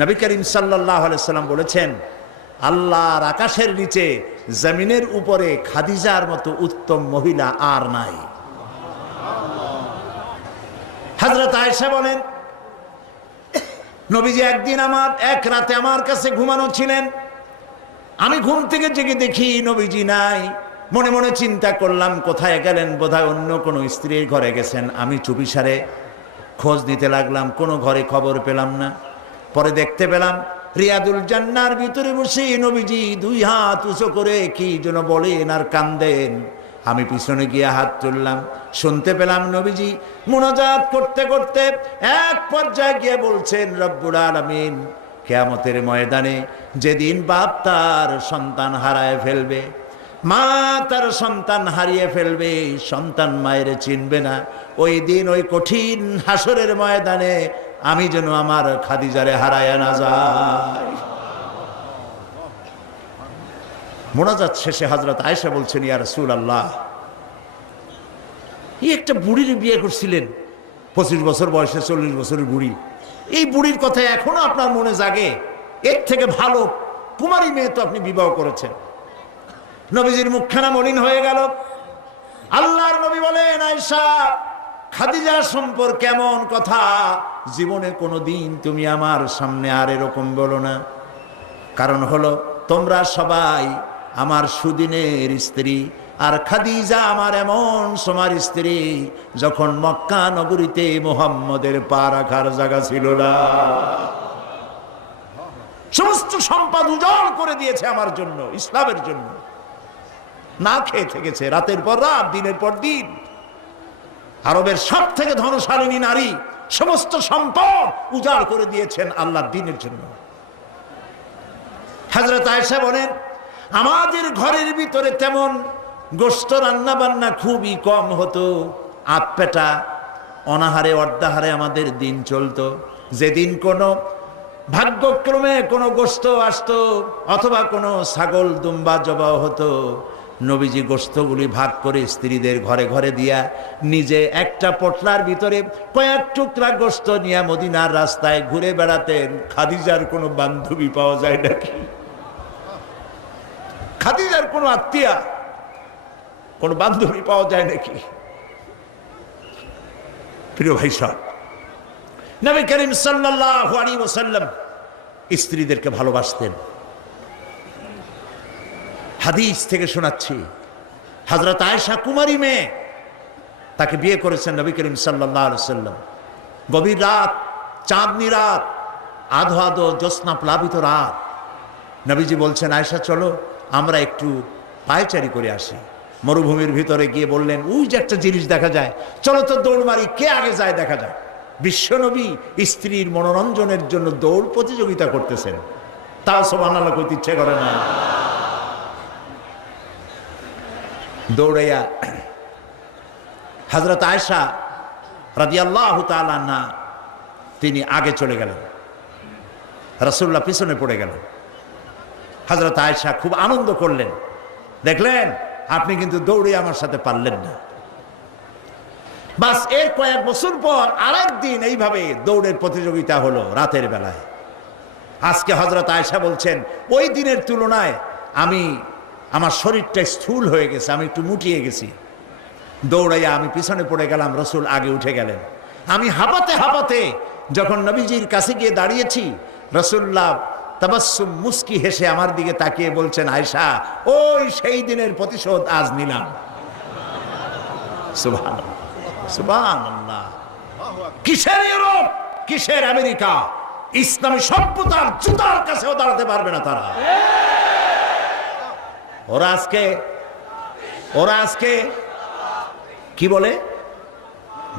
নবী করিম সাল্লাল্লাহু আলাইহি সাল্লাম বলেছেন, আল্লাহর আকাশের নিচে জমিনের উপরে খাদিজার মতো উত্তম মহিলা আর নাই। হযরত আয়েশা বলেন, নবীজি একদিন এক রাতে আমার কাছে ঘুমানো ছিলেন। আমি ঘুম থেকে জেগে দেখি নবীজি নাই। মনে মনে চিন্তা করলাম কোথায় গেলেন, বোধহয় অন্য কোনো স্ত্রীর ঘরে গেছেন। আমি চুপিসারে খোঁজ নিতে লাগলাম, কোনো ঘরে খবর পেলাম না। পরে দেখতে পেলাম রিয়াদুল জান্নার ভিতরে বসে নবীজি দুই হাত উঁচু করে কি যেন বলেন আর কান্দেন। আমি পিছনে গিয়ে হাত তুললাম, শুনতে পেলাম নবীজি মুনাজাত করতে করতে এক পর্যায়ে গিয়ে বলছেন, রব্বুল আলামিন, কিয়ামতের ময়দানে যেদিন বাপ তার সন্তান হারায় ফেলবে, মা তার সন্তান হারিয়ে ফেলবে, সন্তান মায়ের চিনবে না, ওই দিন ওই কঠিন হাসরের ময়দানে আমি যেন আমার খাদিজারে হারায় না যাই। মোনাজাত শেষে হযরত আয়েশা বলছেন, ইয়া রাসূলুল্লাহ, এই একটা বুড়ির বিয়ে করছিলেন, 25 বছর বয়সে 40 বছরের বুড়ি। এই বুড়ির কথা এখনো আপনার মনে জাগে? এর থেকে ভালো কুমারী মেয়ে তো আপনি বিবাহ করেছেন। নবীজির মুখখানা মলিন হয়ে গেল। আল্লাহর নবী বলেন, আয়েশা, খাদিজা সম্পর্কে এমন কথা জীবনে কোনোদিন তুমি আমার সামনে আর এরকম বলো না। কারণ হলো তোমরা সবাই আমার সুদিনের স্ত্রী, আর খাদিজা আমার এমন সময়ের স্ত্রী যখন মক্কা নগরীতে মুহাম্মদের পা রাখার জায়গা ছিল না। সমস্ত সম্পদ উজাড় করে দিয়েছে আমার জন্য, ইসলামের জন্য। না খেয়ে থেকেছে রাতের পর রাত, দিনের পর দিন। আরবের সব থেকে ধনশালিনী নারী সমস্ত সম্পদ উজাড় করে দিয়েছেন আল্লাহর দ্বীনের জন্য। হযরত আয়েশা বলেন, আমাদের ঘরের ভিতরে তেমন গোশত রান্না বান্না খুবই কম হতো। আধপেটা অনাহারে অর্ধাহারে আমাদের দিন চলতো। যেদিন কোনো ভাগ্যক্রমে কোনো গোশত আসতো অথবা কোনো ছাগল দুম্বা জবাও হতো, নবীজি গোশতগুলি ভাগ করে স্ত্রীদের ঘরে ঘরে দিয়া নিজে একটা পটলার ভিতরে কয়েক টুকরা গোশত নিয়ে মদিনার রাস্তায় ঘুরে বেড়াতেন। খাদিজার কোনো বান্ধবী পাওয়া যায় নাকি? খাদিজার কোনো আত্মীয়া, কোনো বান্ধবী পাওয়া যায় নাকি? প্রিয় ভাই সাহেব, নবী করিম সাল্লাল্লাহু আলাইহি ওয়াসাল্লাম স্ত্রীদেরকে ভালোবাসতেন। হাদিস থেকে শোনাচ্ছি, হযরত আয়েশা কুমারী মেয়ে, তাকে বিয়ে করেছেন নবী করিম সাল্লাল্লাহু আলাইহি ওয়াসাল্লাম। গভীর রাত, চাঁদনি রাত, আধো আধো জ্যোৎস্না প্লাবিত রাত। নবীজি বলছেন, আয়েশা চলো আমরা একটু পায়চারি করে আসি। মরুভূমির ভিতরে গিয়ে বললেন, ওই যে একটা জিনিস দেখা যায়, চলো তো দৌড় মারি, কে আগে যায় দেখা যায়। বিশ্বনবী স্ত্রীর মনোরঞ্জনের জন্য দৌড় প্রতিযোগিতা করতেছেন, তাও সুবহানাল্লাহ কইতে ইচ্ছে করে না। দৌড়াইয়া হযরত আয়েশা রাদিয়াল্লাহু তাআলা আনহা তিনি আগে চলে গেলেন, রাসূলুল্লাহ পিছনে পড়ে গেলেন। হযরত আয়েশা খুব আনন্দ করলেন, দেখলেন আপনি কিন্তু দৌড়ে আমার সাথে পারলেন না। বাস এর কয়েক বছর পর আরেকদিন এইভাবে দৌড়ের প্রতিযোগিতা হলো রাতের বেলায়। আজকে হযরত আয়েশা বলছেন, ওই দিনের তুলনায় আমার শরীরটা স্থূল হয়ে গেছে, আমি একটু মুটিয়ে গেছি। দৌড়াইয়া আমি পিছনে পড়ে গেলাম, রাসূল আগে উঠে গেলেন। আমি হাঁপাতে হাঁপাতে যখন নবীজির কাছে গিয়ে দাঁড়িয়েছি, রাসূলুল্লাহ তাবাসসুম মুস্কি হেসে আমার দিকে তাকিয়ে বলছেন, আয়েশা, ওই সেই দিনের প্রতিশোধ আজ নিলাম। সুবহানাল্লাহ, সুবহানাল্লাহ। কিসের ইউরোপ, কিসের আমেরিকা, ইসলামী সভ্যতার জুতার কাছেও দাঁড়াতে পারবে না তারা। ওরা আজকে কি বলে,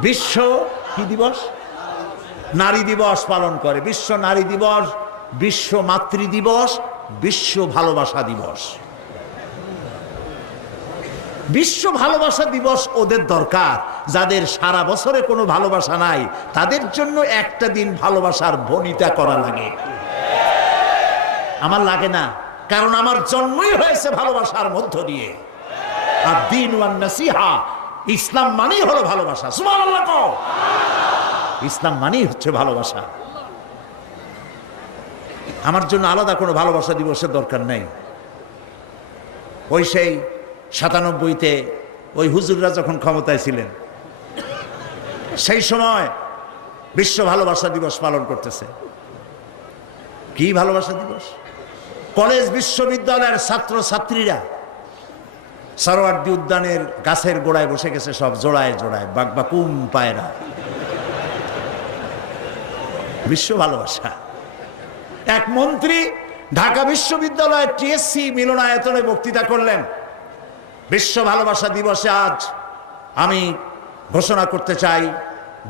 বিশ্ব কি দিবস, নারী দিবস পালন করে। বিশ্ব নারী দিবস, বিশ্ব মাতৃ দিবস, বিশ্ব ভালোবাসা দিবস। বিশ্ব ভালোবাসা দিবস ওদের দরকার, যাদের সারা বছরে কোনো ভালোবাসা নাই, তাদের জন্য একটা দিন ভালোবাসার বনিতা করা লাগে। আমার লাগে না, কারণ আমার জন্মই হয়েছে ভালোবাসার মধ্য দিয়ে। আর দ্বীন ওয়ান নাসিহা, ইসলাম মানেই হলো ভালোবাসা। সুবহানাল্লাহ, ইসলাম মানেই হচ্ছে ভালোবাসা। আমার জন্য আলাদা কোনো ভালোবাসা দিবসের দরকার নেই। ওই সেই 97-তে ওই হুজুররা যখন ক্ষমতায় ছিলেন, সেই সময় বিশ্ব ভালোবাসা দিবস পালন করতেছে। কি ভালোবাসা দিবস? কলেজ বিশ্ববিদ্যালয়ের ছাত্র ছাত্রীরা সরোয়ার্দী উদ্যানের গাছের গোড়ায় বসে গেছে, সব জোড়ায় জোড়ায় বাকবাকুম পায়রা। বিশ্ব ভালোবাসা। এক মন্ত্রী ঢাকা বিশ্ববিদ্যালয়ের টিএসসি মিলনায়তনে বক্তৃতা করলেন, বিশ্ব ভালোবাসা দিবসে আজ আমি ঘোষণা করতে চাই,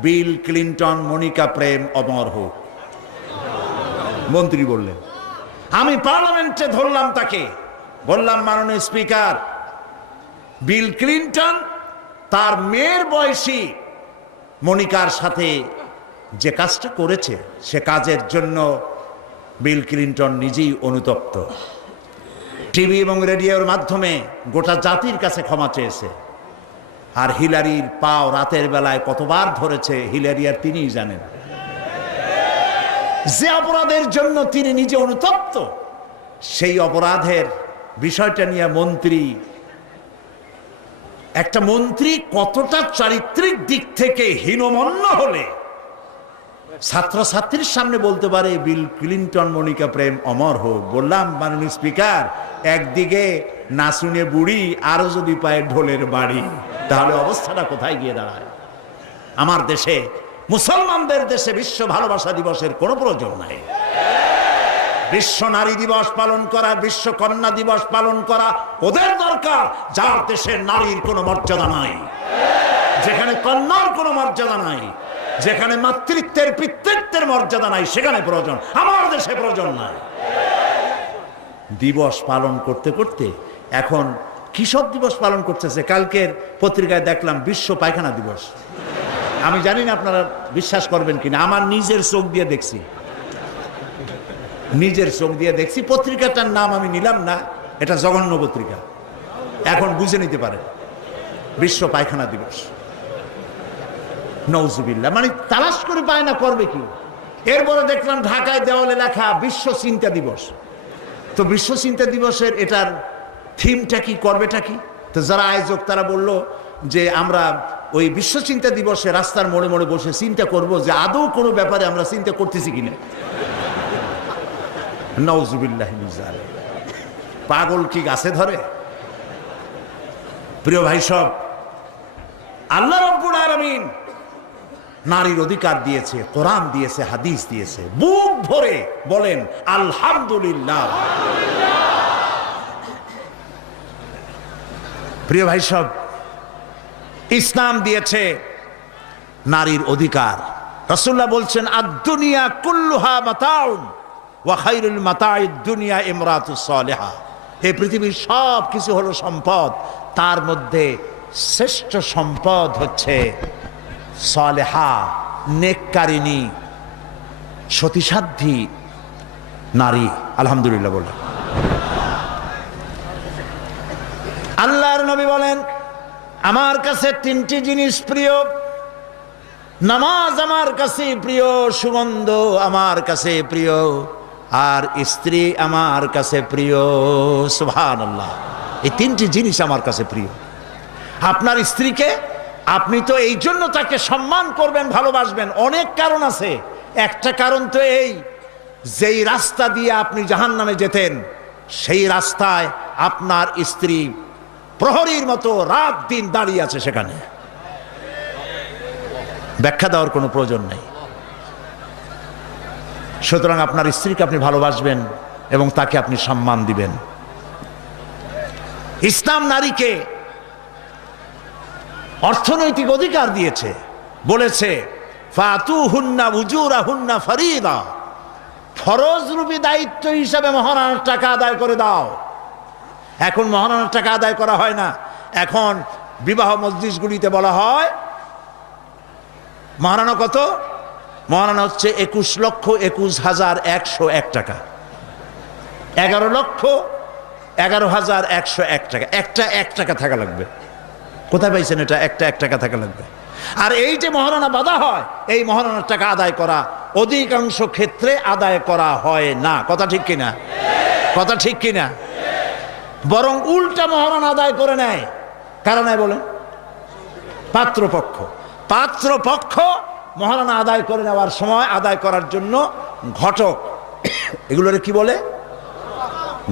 বিল ক্লিন্টন মনিকা প্রেম অমর হোক। মন্ত্রী বললেন। আমি পার্লামেন্টে ধরলাম তাকে, বললাম, মাননীয় স্পিকার, বিল ক্লিন্টন তার মেয়ের বয়সী মনিকার সাথে যে কাজটা করেছে, সে কাজের জন্য বিল ক্লিন্টন নিজেই অনুতপ্ত। টিভি এবং রেডিওর মাধ্যমে গোটা জাতির কাছে ক্ষমা চেয়েছে। আর হিলারির পাও রাতের বেলায় কতবার ধরেছে হিলারি আর তিনিই জানেন। যে অপরাধের জন্য তিনি নিজে অনুতপ্ত, সেই অপরাধের বিষয়টা নিয়ে একটা মন্ত্রী কতটা চারিত্রিক দিক থেকে হীনমন্য হলে ছাত্রছাত্রীর সামনে বলতে পারে বিল ক্লিন্টন মনিকা প্রেম অমর হোক। বললাম, মাননীয় স্পিকার, একদিকে নাচুনে বুড়ি, আরো যদি পায় ঢোলের বাড়ি, তাহলে অবস্থাটা কোথায় গিয়ে দাঁড়ায়? আমার দেশে, মুসলমানদের দেশে বিশ্ব ভালোবাসা দিবসের কোনো প্রয়োজন নাই। বিশ্ব নারী দিবস পালন করা, বিশ্ব কন্যা দিবস পালন করা ওদের দরকার, যার দেশে নারীর কোনো মর্যাদা নাই, যেখানে কন্যার কোনো মর্যাদা নাই, যেখানে মাতৃত্বের পিতৃত্বের মর্যাদা নাই, সেখানে প্রয়োজন। আমার দেশে প্রয়োজন নাই। দিবস পালন করতে করতে এখন কিসব দিবস পালন করতেছে। কালকের পত্রিকায় দেখলাম বিশ্ব পায়খানা দিবস। আমি জানি না আপনারা বিশ্বাস করবেন কিনা, আমার নিজের চোখ দিয়ে দেখছি, পত্রিকাটার নাম আমি নিলাম না, এটা জঘন্য পত্রিকা, এখন বুঝে নিতে পারে। বিশ্ব পায়খানা দিবস, নওজুবিল্লাহ, মানে তালাশ করে পায় না, করবে কি? এরপরে দেখলাম ঢাকায় দেওয়ালে লেখা বিশ্ব চিন্তা দিবস। তো বিশ্ব চিন্তা দিবসের এটার থিমটা কি, করবেটা কি? তো যারা আয়োজক তারা বলল যে আমরা ওই বিশ্ব চিন্তা দিবসে রাস্তার মোড়ে মোড়ে বসে চিন্তা করব যে আদৌ কোনো ব্যাপারে আমরা চিন্তা করতেছি কিনা। নওজুবিল্লাহ, পাগল কি গাছে ধরে? প্রিয় ভাই সব, আল্লাহ রাব্বুল আলামিন নারীর অধিকার দিয়েছে, কোরআন দিয়েছে, হাদিস দিয়েছে। বুক ভরে বলেন আলহামদুলিল্লাহ। প্রিয় ভাই সব, ইসলাম দিয়েছে নারীর অধিকার। রাসূলুল্লাহ বলছেন, আদ-দুনিয়া কুল্লুহা মাতাউন ওয়া খায়রুল মাতাইদ দুনিয়া ইমরাতুস সালিহা। এই পৃথিবীর সব কিছু হলো সম্পদ, তার মধ্যে শ্রেষ্ঠ সম্পদ হচ্ছে সালেহা, নেককারিনী, সতীসাধ্বী নারী। আলহামদুলিল্লাহ বলেন। আল্লাহর নবী বলেন, আমার কাছে তিনটি জিনিস প্রিয়, নামাজ আমার কাছে প্রিয়, সুগন্ধ আমার কাছে প্রিয়, আর স্ত্রী আমার কাছে প্রিয়। সুবহানাল্লাহ, এই তিনটি জিনিস আমার কাছে প্রিয়। আপনার স্ত্রীকে আপনি তো এই জন্য তাকে সম্মান করবেন, ভালোবাসবেন, অনেক কারণ আছে। একটা কারণ তো এই, যেই রাস্তা দিয়ে আপনি জাহান্নামে যেতেন, সেই রাস্তায় আপনার স্ত্রী প্রহরীর মতো রাত দিন দাঁড়িয়ে আছে, সেখানে ব্যাখ্যা দেওয়ার কোনো প্রয়োজন নেই। সুতরাং আপনার স্ত্রীকে আপনি ভালোবাসবেন এবং তাকে আপনি সম্মান দিবেন। ইসলাম নারীকে অর্থনৈতিক অধিকার দিয়েছে, বলেছে ফাতুহুন্না উজুরাহুন্না ফরিদা, ফরজ রূপী দায়িত্ব হিসাবে মহারণার টাকা আদায় করে দাও। এখন মহারণার টাকা আদায় করা হয় না, এখন বিবাহ মজলিসগুলিতে বলা হয় মহারণা কত? মহারণা হচ্ছে 21,21,101 টাকা, 11,11,101 টাকা। একটা 1 টাকা থাকা লাগবে। কোথায় পাইছেন এটা? একটা 1 টাকা থাকা লাগবে। আর এই যে মহারণা বাঁধা হয়, এই মহারণার টাকা আদায় করা অধিকাংশ ক্ষেত্রে আদায় করা হয় না। কথা ঠিক কিনা? কথা ঠিক কিনা? বরং উল্টা মহারণা আদায় করে নেয়। কারণ বলেন, পাত্রপক্ষ। পাত্রপক্ষ মহারণা আদায় করে নেওয়ার সময় আদায় করার জন্য ঘটক, এগুলোরে কি বলে?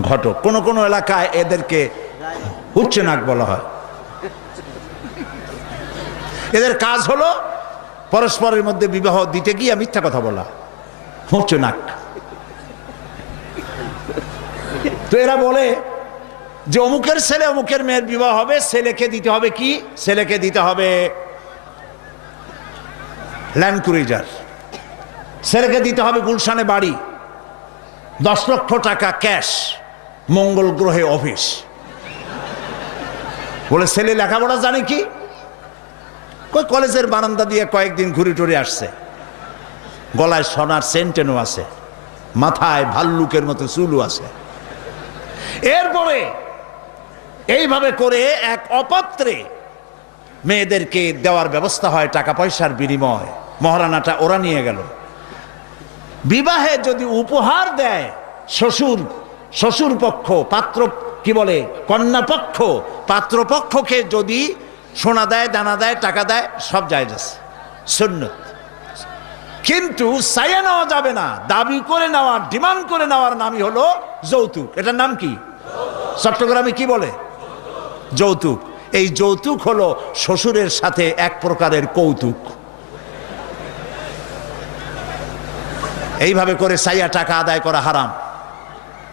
ঘটক। কোন কোন এলাকায় এদেরকে উচ্চনাক বলা হয়। এদের কাজ হলো পরস্পরের মধ্যে বিবাহ দিতে গিয়ে মিথ্যা কথা বলা, উচ্চনাক। তো এরা বলে যে অমুকের ছেলে অমুকের মেয়ের বিবাহ হবে, ছেলেকে দিতে হবে কি? ছেলেকে দিতে হবে ল্যান্ড ক্রুইজার, ছেলেকে দিতে হবে গুলশানে বাড়ি, 10 লক্ষ টাকা ক্যাশ, মঙ্গল গ্রহে অফিস। বলে ছেলে লেখাপড়া জানে কি? কলেজের বারান্দা দিয়ে কয়েকদিন ঘুরে টুরে আসছে, গলায় সোনার সেন্টেনও আছে, মাথায় ভাল্লুকের মতো চুলও আছে। এরপরে এইভাবে করে এক অপাত্রে মেয়েদেরকে দেওয়ার ব্যবস্থা হয় টাকা পয়সার বিনিময়। মহারানাটা ওরা নিয়ে গেল। বিবাহে যদি উপহার দেয় শ্বশুর পক্ষ, পাত্র কি বলে কন্যা পক্ষ, পাত্রপক্ষকে যদি সোনা দেয়, দানা দেয়, টাকা দেয়, সব জায়েজ আছে, সুন্নত। কিন্তু চাইয়া নেওয়া যাবে না। দাবি করে নেওয়া, ডিমান্ড করে নেওয়ার নামই হলো যৌতুক। এটার নাম কি? চট্টগ্রামে কি বলে? যৌতুক। এই যৌতুক হলো শ্বশুরের সাথে এক প্রকারের কৌতুক। এইভাবে করে চাইয়া টাকা আদায় করা হারাম।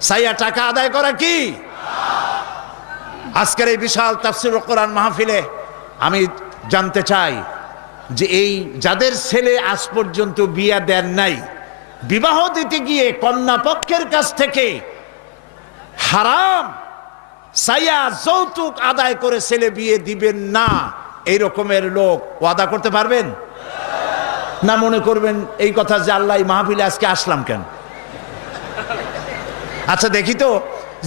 চাইয়া টাকা আদায় করা কি? আজকের এই বিশাল তাফসীরুল কোরআন মাহফিলে আমি জানতে চাই যে এই যাদের ছেলে আজ পর্যন্ত বিয়ে দেন নাই, বিবাহ দিতে গিয়ে কন্যা পক্ষের কাছ থেকে হারাম চাইয়া যৌতুক আদায় করে ছেলে বিয়ে দিবেন না, এই রকমের লোক ওয়াদা করতে পারবেন না? মনে করবেন এই কথা যে আল্লাহ মাহফিলে আজকে আসলাম কেন? আচ্ছা দেখি তো,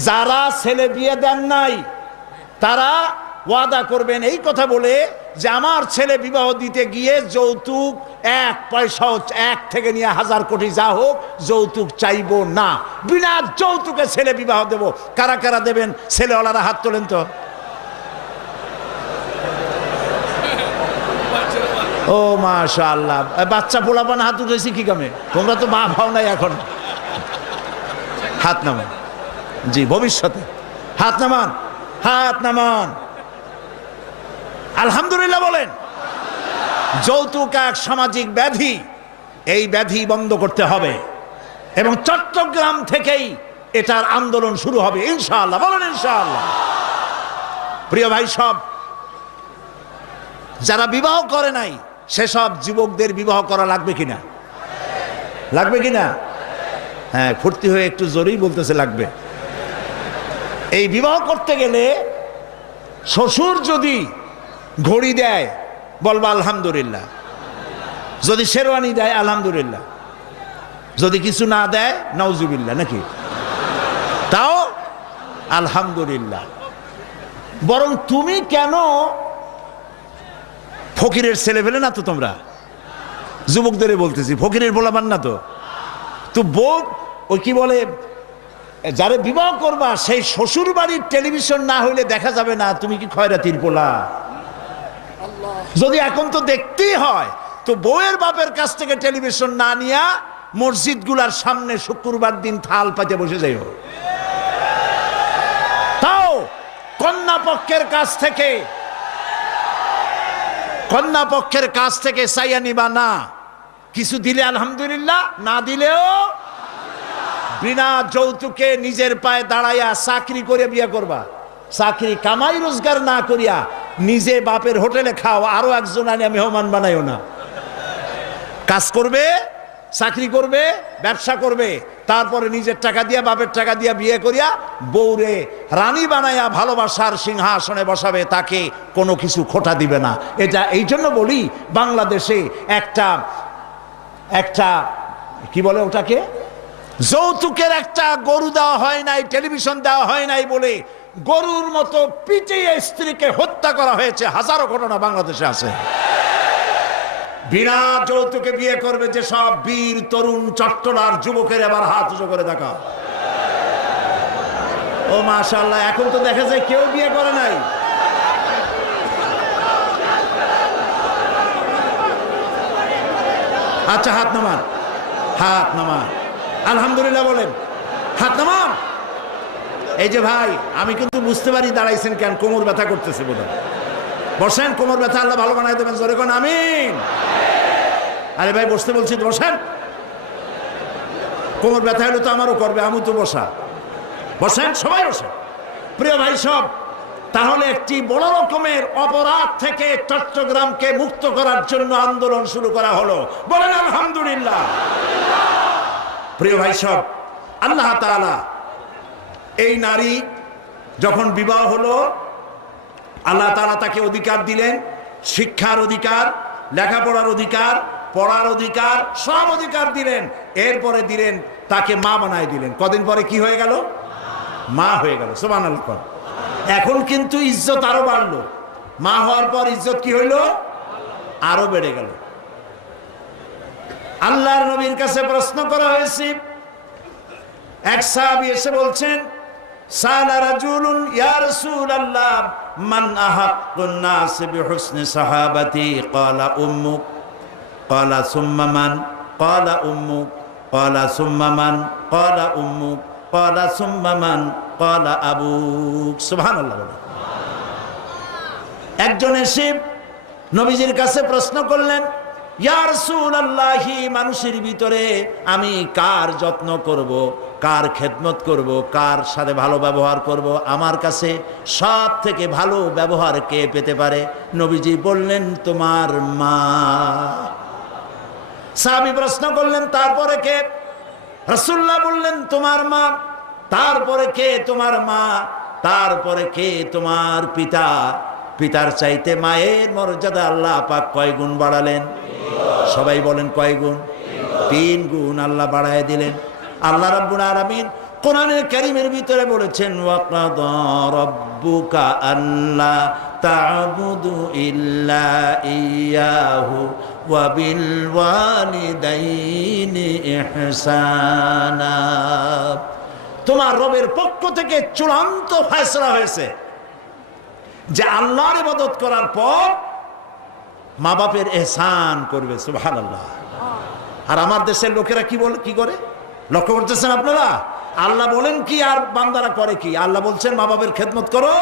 যারা ছেলে বিয়ে দেন নাই তারা ওয়াদা করবেন এই কথা বলে যে আমার ছেলে বিবাহ দিতে গিয়ে যৌতুক 1 পয়সাও, 1 থেকে নিয়ে 1000 কোটি যা হোক, যৌতুক চাইবো না, বিনা যৌতুকে ছেলে বিবাহ দেব। কারা কারা দেবেন? ছেলেওয়ালারা হাত তোলেন তো। ও মাশাআল্লাহ, বাচ্চা পোলাপান হাত উঠেছি কি কামে? তোমরা তো মা ভাও নাই এখন। হাত নামান। জি, ভবিষ্যতে হাত নামান, হাত নামান। আলহামদুলিল্লাহ বলেন। যৌতুক এক সামাজিক ব্যাধি, এই ব্যাধি বন্ধ করতে হবে এবং চট্টগ্রাম থেকেই এটার আন্দোলন শুরু হবে ইনশাআল্লাহ। বলেন ইনশাআল্লাহ। প্রিয় ভাই, সব যারা বিবাহ করে নাই সেসব যুবকদের বিবাহ করা লাগবে কিনা? লাগবে কিনা? হ্যাঁ, ফুর্তি হয়ে একটু জোরেই বলতেছে লাগবে। এই বিবাহ করতে গেলে শ্বশুর যদি ঘড়ি দেয় বলবা আলহামদুলিল্লাহ, যদি শেরওয়ানি দেয় আলহামদুলিল্লাহ, যদি কিছু না দেয় নাউজুবিল্লাহ, নাকি? তাও আলহামদুলিল্লাহ। বরং তুমি কেন ফকিরের ছেলে ফেলে না তো? তোমরা যুবকদের বলতেছি, ফকিরের বলাবান না তো। তো বউ ওই কি বলে, যারে বিবাহ করবা সেই শ্বশুর বাড়ির টেলিভিশন না হইলে দেখা যাবে না তুমি কি খয়রাতির পোলা। যদি এখন তো দেখতেই হয়, তো বউয়ের বাপের কাছ থেকে টেলিভিশন না নিয়া মসজিদ গুলার সামনে শুক্রবার দিন থাল পাতে বসে যাইও। তাও কন্যা পক্ষের কাছ থেকে চাইয়া নিবা না। কিছু দিলে আলহামদুলিল্লাহ, না দিলেও বিনা যৌতুকে নিজের পায়ে দাঁড়াইয়া চাকরি করে বিয়ে করবা। চাকরি কামাই রোজগার না করিয়া নিজে বাপের হোটেলে খাও, আরো একজন আনিয়া মেহমান বানাইও না। কাজ করবে, চাকরি করবে, ব্যবসা করবে, তারপরে নিজের টাকা দিয়া, বাপের টাকা দিয়া বিয়ে করিয়া বউরে রানী বানাইয়া ভালোবাসার সিংহাসনে বসাবে, তাকে কোনো কিছু খোটা দিবে না। এটা এই জন্য বলি, বাংলাদেশে একটা কি বলে ওটাকে, যৌতুকের একটা গরু দেওয়া হয় নাই, টেলিভিশন দেওয়া হয় নাই বলে গরুর মতো পিটিয়ে স্ত্রীকে হত্যা করা হয়েছে। হাজারো ঘটনা বাংলাদেশে আছে। বিনা যৌতুকে বিয়ে করবে যে সব বীর তরুণ চট্টলার যুবকের এবার হাত উঁচু করে দেখা। ও মাশাআল্লাহ, এখন তো দেখা যায় কেউ বিয়ে করে নাই। আচ্ছা, হাত নামান, হাত নামান, আলহামদুলিল্লাহ বলেন, হাত নামান। এই যে ভাই, আমি কিন্তু বুঝতে পারি দাঁড়াইছেন কেন, কোমর ব্যথা করতেছে বোধহয়। বসেন, কোমর ব্যথা আল্লাহ ভালো বানাই দেবেন, জোরে কোন আমিন। আরে ভাই বসতে বলছি, বসেন। কোমর ব্যথা হলে তো আমারও করবে, আমি তো বসা। বসেন, সবাই বসেন। প্রিয় ভাই সব, তাহলে একটি বড় রকমের অপরাধ থেকে চট্টগ্রামকে মুক্ত করার জন্য আন্দোলন শুরু করা হলো, বলেন আলহামদুলিল্লাহ। প্রিয় ভাই সব, আল্লাহ তাআলা এই নারী যখন বিবাহ হলো, আল্লাহ তাআলা তাকে অধিকার দিলেন, শিক্ষার অধিকার, লেখাপড়ার অধিকার, পড়ার অধিকার, সব অধিকার দিলেন। এরপরে দিলেন তাকে মা বানায় দিলেন। কদিন পরে কি হয়ে গেল? মা হয়ে গেল। সুবহানাল্লাহ। এখন কিন্তু ইজ্জত আরো বাড়লো। মা হওয়ার পর ইজ্জত কি হইল? আরো বেড়ে গেল। আল্লাহর নবীর কাছে প্রশ্ন করা হয়েছে। এক সাহাবী এসে বলছেন, সালা রাজুলুন ইয়া রাসূলুল্লাহ মান আহাক্কুন নাস বিহুসনি সাহাবাতি ক্বালা উম্মুক ক্বালা সুম্মা মান ক্বালা উম্মুক ক্বালা সুম্মা মান ক্বালা উম্মুক ক্বালা সুম্মা মান ক্বালা আবুক। সুবহানাল্লাহ। একজন এসে নবীজির কাছে প্রশ্ন করলেন, ইয়া রাসূলুল্লাহ, মানুষের ভিতরে আমি কার যত্ন করব, কার খেদমত করব, কার সাথে ভালো ব্যবহার করব, আমার কাছে সব থেকে ভালো ব্যবহার কে পেতে পারে? নবীজি বললেন, তোমার মা। সাহাবী প্রশ্ন করলেন, তারপরে কে? রাসূলুল্লাহ বললেন, তোমার মা। তারপরে কে? তোমার মা। তারপরে কে? তোমার পিতা। পিতার চাইতে মায়ের মর্যাদা আল্লাহ পাক কয় গুণ বাড়ালেন? সবাই বলেন কয় গুণ? 3 গুণ আল্লাহ বাড়ায় দিলেন। আল্লাহ রাব্বুল আলামিন কোরআনের কারীমের ভিতরে বলেছেন, ওয়াকাদা রাব্বুকা আল্লা তা'বুদু ইল্লা ইয়াহু ওয়া বিল ওয়ালিদাইনি ইহসানা। তোমার রবের পক্ষ থেকে চূড়ান্ত ফয়সালা হয়েছে যে আল্লাহর ইবাদত করার পর মা বাপের ইহসান করবে। সুবহানাল্লাহ। আর আমার দেশের লোকেরা কি বলে, কি করে লক্ষ্য করতেছেন আপনারা? আল্লাহ বলেন কি আর বান্দারা করে কি? আল্লাহ বলছেন মা বাপের খেদমত করো।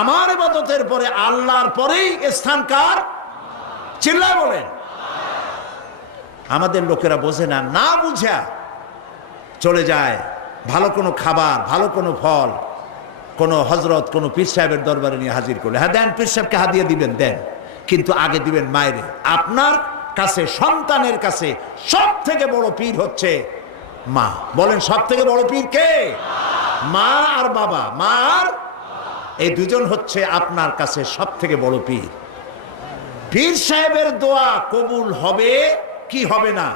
আমার ইবাদতের পরে আল্লাহর পরেই স্থান কার? চিল্লায় বলেন। আমাদের লোকেরা বোঝে না, না বুঝা চলে যায় ভালো কোনো খাবার, ভালো কোনো ফল কোনো হজরত, কোনো পীর সাহেবের দরবারে নিয়ে হাজির করলে, হ্যাঁ দেন, পীর সাহেবকে হাদিয়া দিবেন, দেন, কিন্তু আগে দিবেন মায়েরে। আপনার কাছে, সন্তানের কাছে সব থেকে বড় পীর হচ্ছে মা। বলেন সব থেকে বড় পীর কে? মা আর বাবা। মা আর এই দুজন হচ্ছে আপনার কাছে সব থেকে বড় পীর। পীর সাহেবের দোয়া কবুল হবে কি হবে না?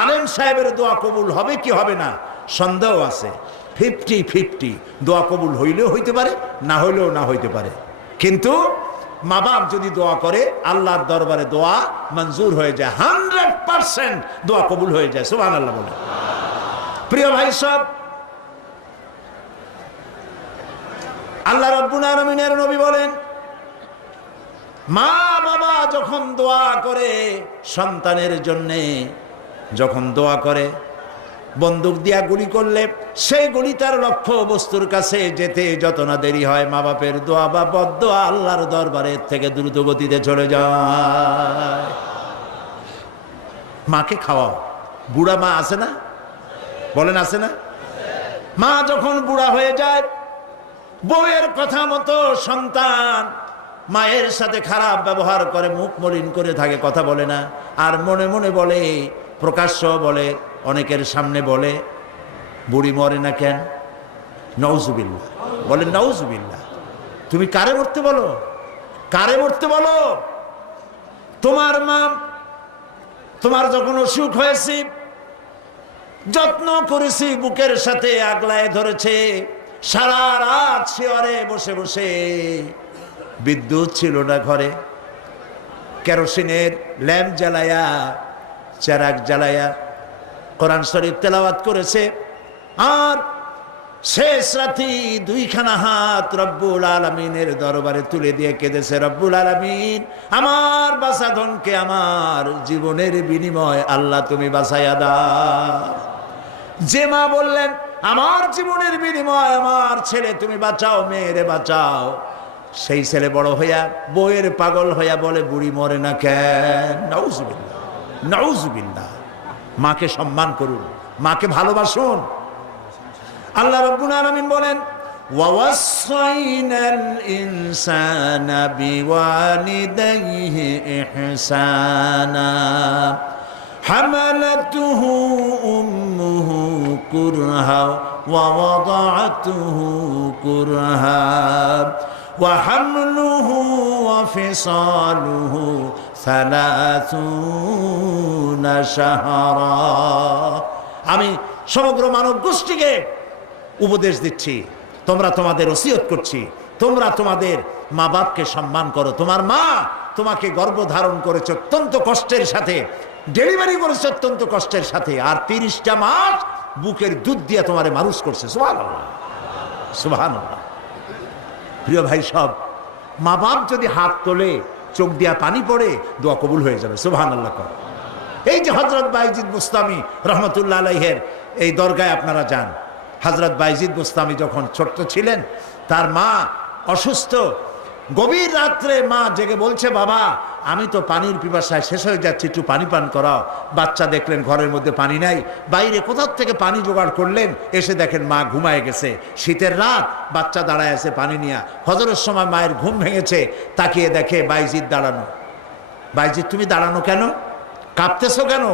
আলেম সাহেবের দোয়া কবুল হবে কি হবে না? সন্দেহ আছে। 50-50। দোয়া কবুল হইলেও হইতে পারে, না হইলেও না হইতে পারে। কিন্তু মা বাপ যদি দোয়া করে, আল্লাহর দরবারে দোয়া মঞ্জুর হয়ে যায়। 100% দোয়া কবুল হয়ে যায়। সুবহানাল্লাহ বলে। প্রিয় ভাই সব, আল্লাহ রাব্বুল আলামিনের নবী বলেন, মা বাবা যখন দোয়া করে সন্তানের জন্যে, যখন দোয়া করে, বন্দুক দিয়া গুলি করলে সেই গুলি তার লক্ষ্য বস্তুর কাছে যেতে যত না দেরি হয়, মা বাপের দোয়া বা বদদোয়া আল্লাহর দরবারের থেকে দ্রুত গতিতে চলে যায়। মাকে খাওয়াও। বুড়া মা আছে না? বলেন আছে না? মা যখন বুড়া হয়ে যায়, বউয়ের কথা মতো সন্তান মায়ের সাথে খারাপ ব্যবহার করে, মুখ মলিন করে থাকে, কথা বলে না, আর মনে মনে বলে, প্রকাশ্য বলে, অনেকের সামনে বলে, বুড়ি মরে না কেন? নাউজুবিল্লাহ। বলেন নাউজুবিল্লাহ। তুমি কারে মরতে বলো? কারে মরতে বলো? তোমার মা তোমার যখন অসুখ হয়েছে, যত্ন করেছি, বুকের সাথে আগলায় ধরেছে, সারা রাত শিয়রে বসে বসে, বিদ্যুৎ ছিল না ঘরে, কেরোসিনের ল্যাম্প জ্বালায়া, চেরাগ জ্বালায়া কোরআন শরীফ তেলাওয়াত করেছে। আর শেষ রাতি দুইখানা হাত রব্বুল আলামিনের দরবারে তুলে দিয়ে কেঁদেছে, রব্বুল আলামিন আমার বাঁচাধনকে আমার জীবনের বিনিময় আল্লাহ তুমি বাঁচাইয়া দাও। যে মা বললেন আমার জীবনের বিনিময় আমার ছেলে তুমি বাঁচাও, মেয়েরে বাঁচাও, সেই ছেলে বড় হইয়া বউয়ের পাগল হইয়া বলে বুড়ি মরে না কেন? নাউজুবিল্লাহ, নাউজুবিল্লাহ। মাকে সম্মান করুন, মাকে ভালোবাসুন। আল্লাহ রাব্বুল আলামিন বলেন ওয়াওয়াসাইনাল ইনসানা বিওয়ালিদাইহি ইহসানা হামালাতুহু উম্মুহু কুরহা ওয়া ওয়াদাআতুহু কুরহা ওয়া হামলুহু ওয়া ফিসালুহু 30 শাহরা। আমি সমগ্র মানব গোষ্ঠীকে উপদেশ দিচ্ছি, তোমরা তোমাদের ওসিয়ত করছি, তোমরা তোমাদের মা বাপকে সম্মান করো। তোমার মা তোমাকে গর্ভধারণ করেছে অত্যন্ত কষ্টের সাথে, ডেলিভারি করেছে অত্যন্ত কষ্টের সাথে, আর 30টা মাস বুকের দুধ দিয়ে তোমারে মানুষ করছে। সুবহানাল্লাহ, সুবহানাল্লাহ। প্রিয় ভাই সব, মা বাপ যদি হাত তোলে, চোখ দিয়া পানি পড়ে, দোয়া কবুল হয়ে যাবে। সুবহানাল্লাহ। এই যে হযরত বাইজিদ বুস্তামি রহমতুল্লাহ আলাইহির এই দরগায় আপনারা যান, হযরত বাইজিদ বুস্তামি যখন ছোট্ট ছিলেন, তার মা অসুস্থ, গভীর রাত্রে মা জেগে বলছে বাবা আমি তো পানির পিপাসায় শেষ হয়ে যাচ্ছি, একটু পানি পান করাও। বাচ্চা দেখলেন ঘরের মধ্যে পানি নাই, বাইরে কোথাও থেকে পানি জোগাড় করলেন, এসে দেখেন মা ঘুমায় গেছে। শীতের রাত, বাচ্চা দাঁড়ায় আছে পানি নিয়ে। ফজরের সময় মায়ের ঘুম ভেঙেছে, তাকিয়ে দেখে বাইজিদ দাঁড়ানো। বাইজিদ তুমি দাঁড়ানো কেন, কাঁপতেছো কেন?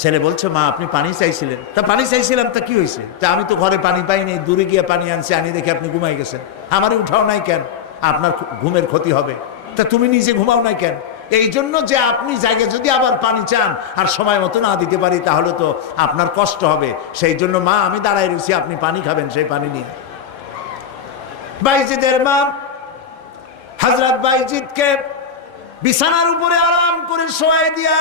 ছেলে বলছে মা আপনি পানি চাইছিলেন। তা পানি চাইছিলাম, তা কি হয়েছে? তা আমি তো ঘরে পানি পাইনি, দূরে গিয়ে পানি আনছি, আনি দেখে আপনি ঘুমাই গেছেন, আমারই উঠাও নাই কেন? আপনার ঘুমের ক্ষতি হবে। তা তুমি নিজে ঘুমাও নাই কেন? এই জন্য যে আপনি জায়গায় যদি আবার পানি চান আর সময় মতো না দিতে পারি, তাহলে তো আপনার কষ্ট হবে। সেই জন্য মা আমি দাঁড়ায় রয়েছি, আপনি পানি খাবেন, সেই পানি নিয়ে। বাইজিদের মা হযরত বাইজিদকে বিছানার উপরে আরাম করে শোয়াই দিয়া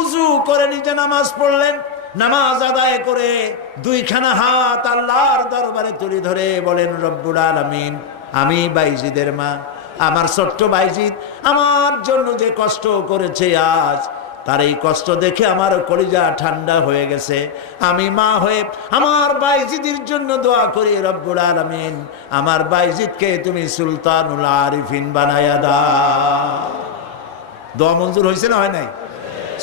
উজু করে নিজে নামাজ পড়লেন। নামাজ আদায় করে দুইখানা হাত আল্লাহর দরবারে তুলে ধরে বলেন রব্বুল আলামিন আমি বাইজিদের মা, আমার ছোট্ট বাইজিদ আমার জন্য যে কষ্ট করেছে, আজ তার এই কষ্ট দেখে আমার কলিজা ঠান্ডা হয়ে গেছে। আমি মা হয়ে আমার বাইজিদের জন্য দোয়া করি রব্বুল আলামিন আমার বাইজিদকে তুমি সুলতানুল আরিফিন বানায়া দাও। দোয়া মঞ্জুর হয়েছে না হয় নাই?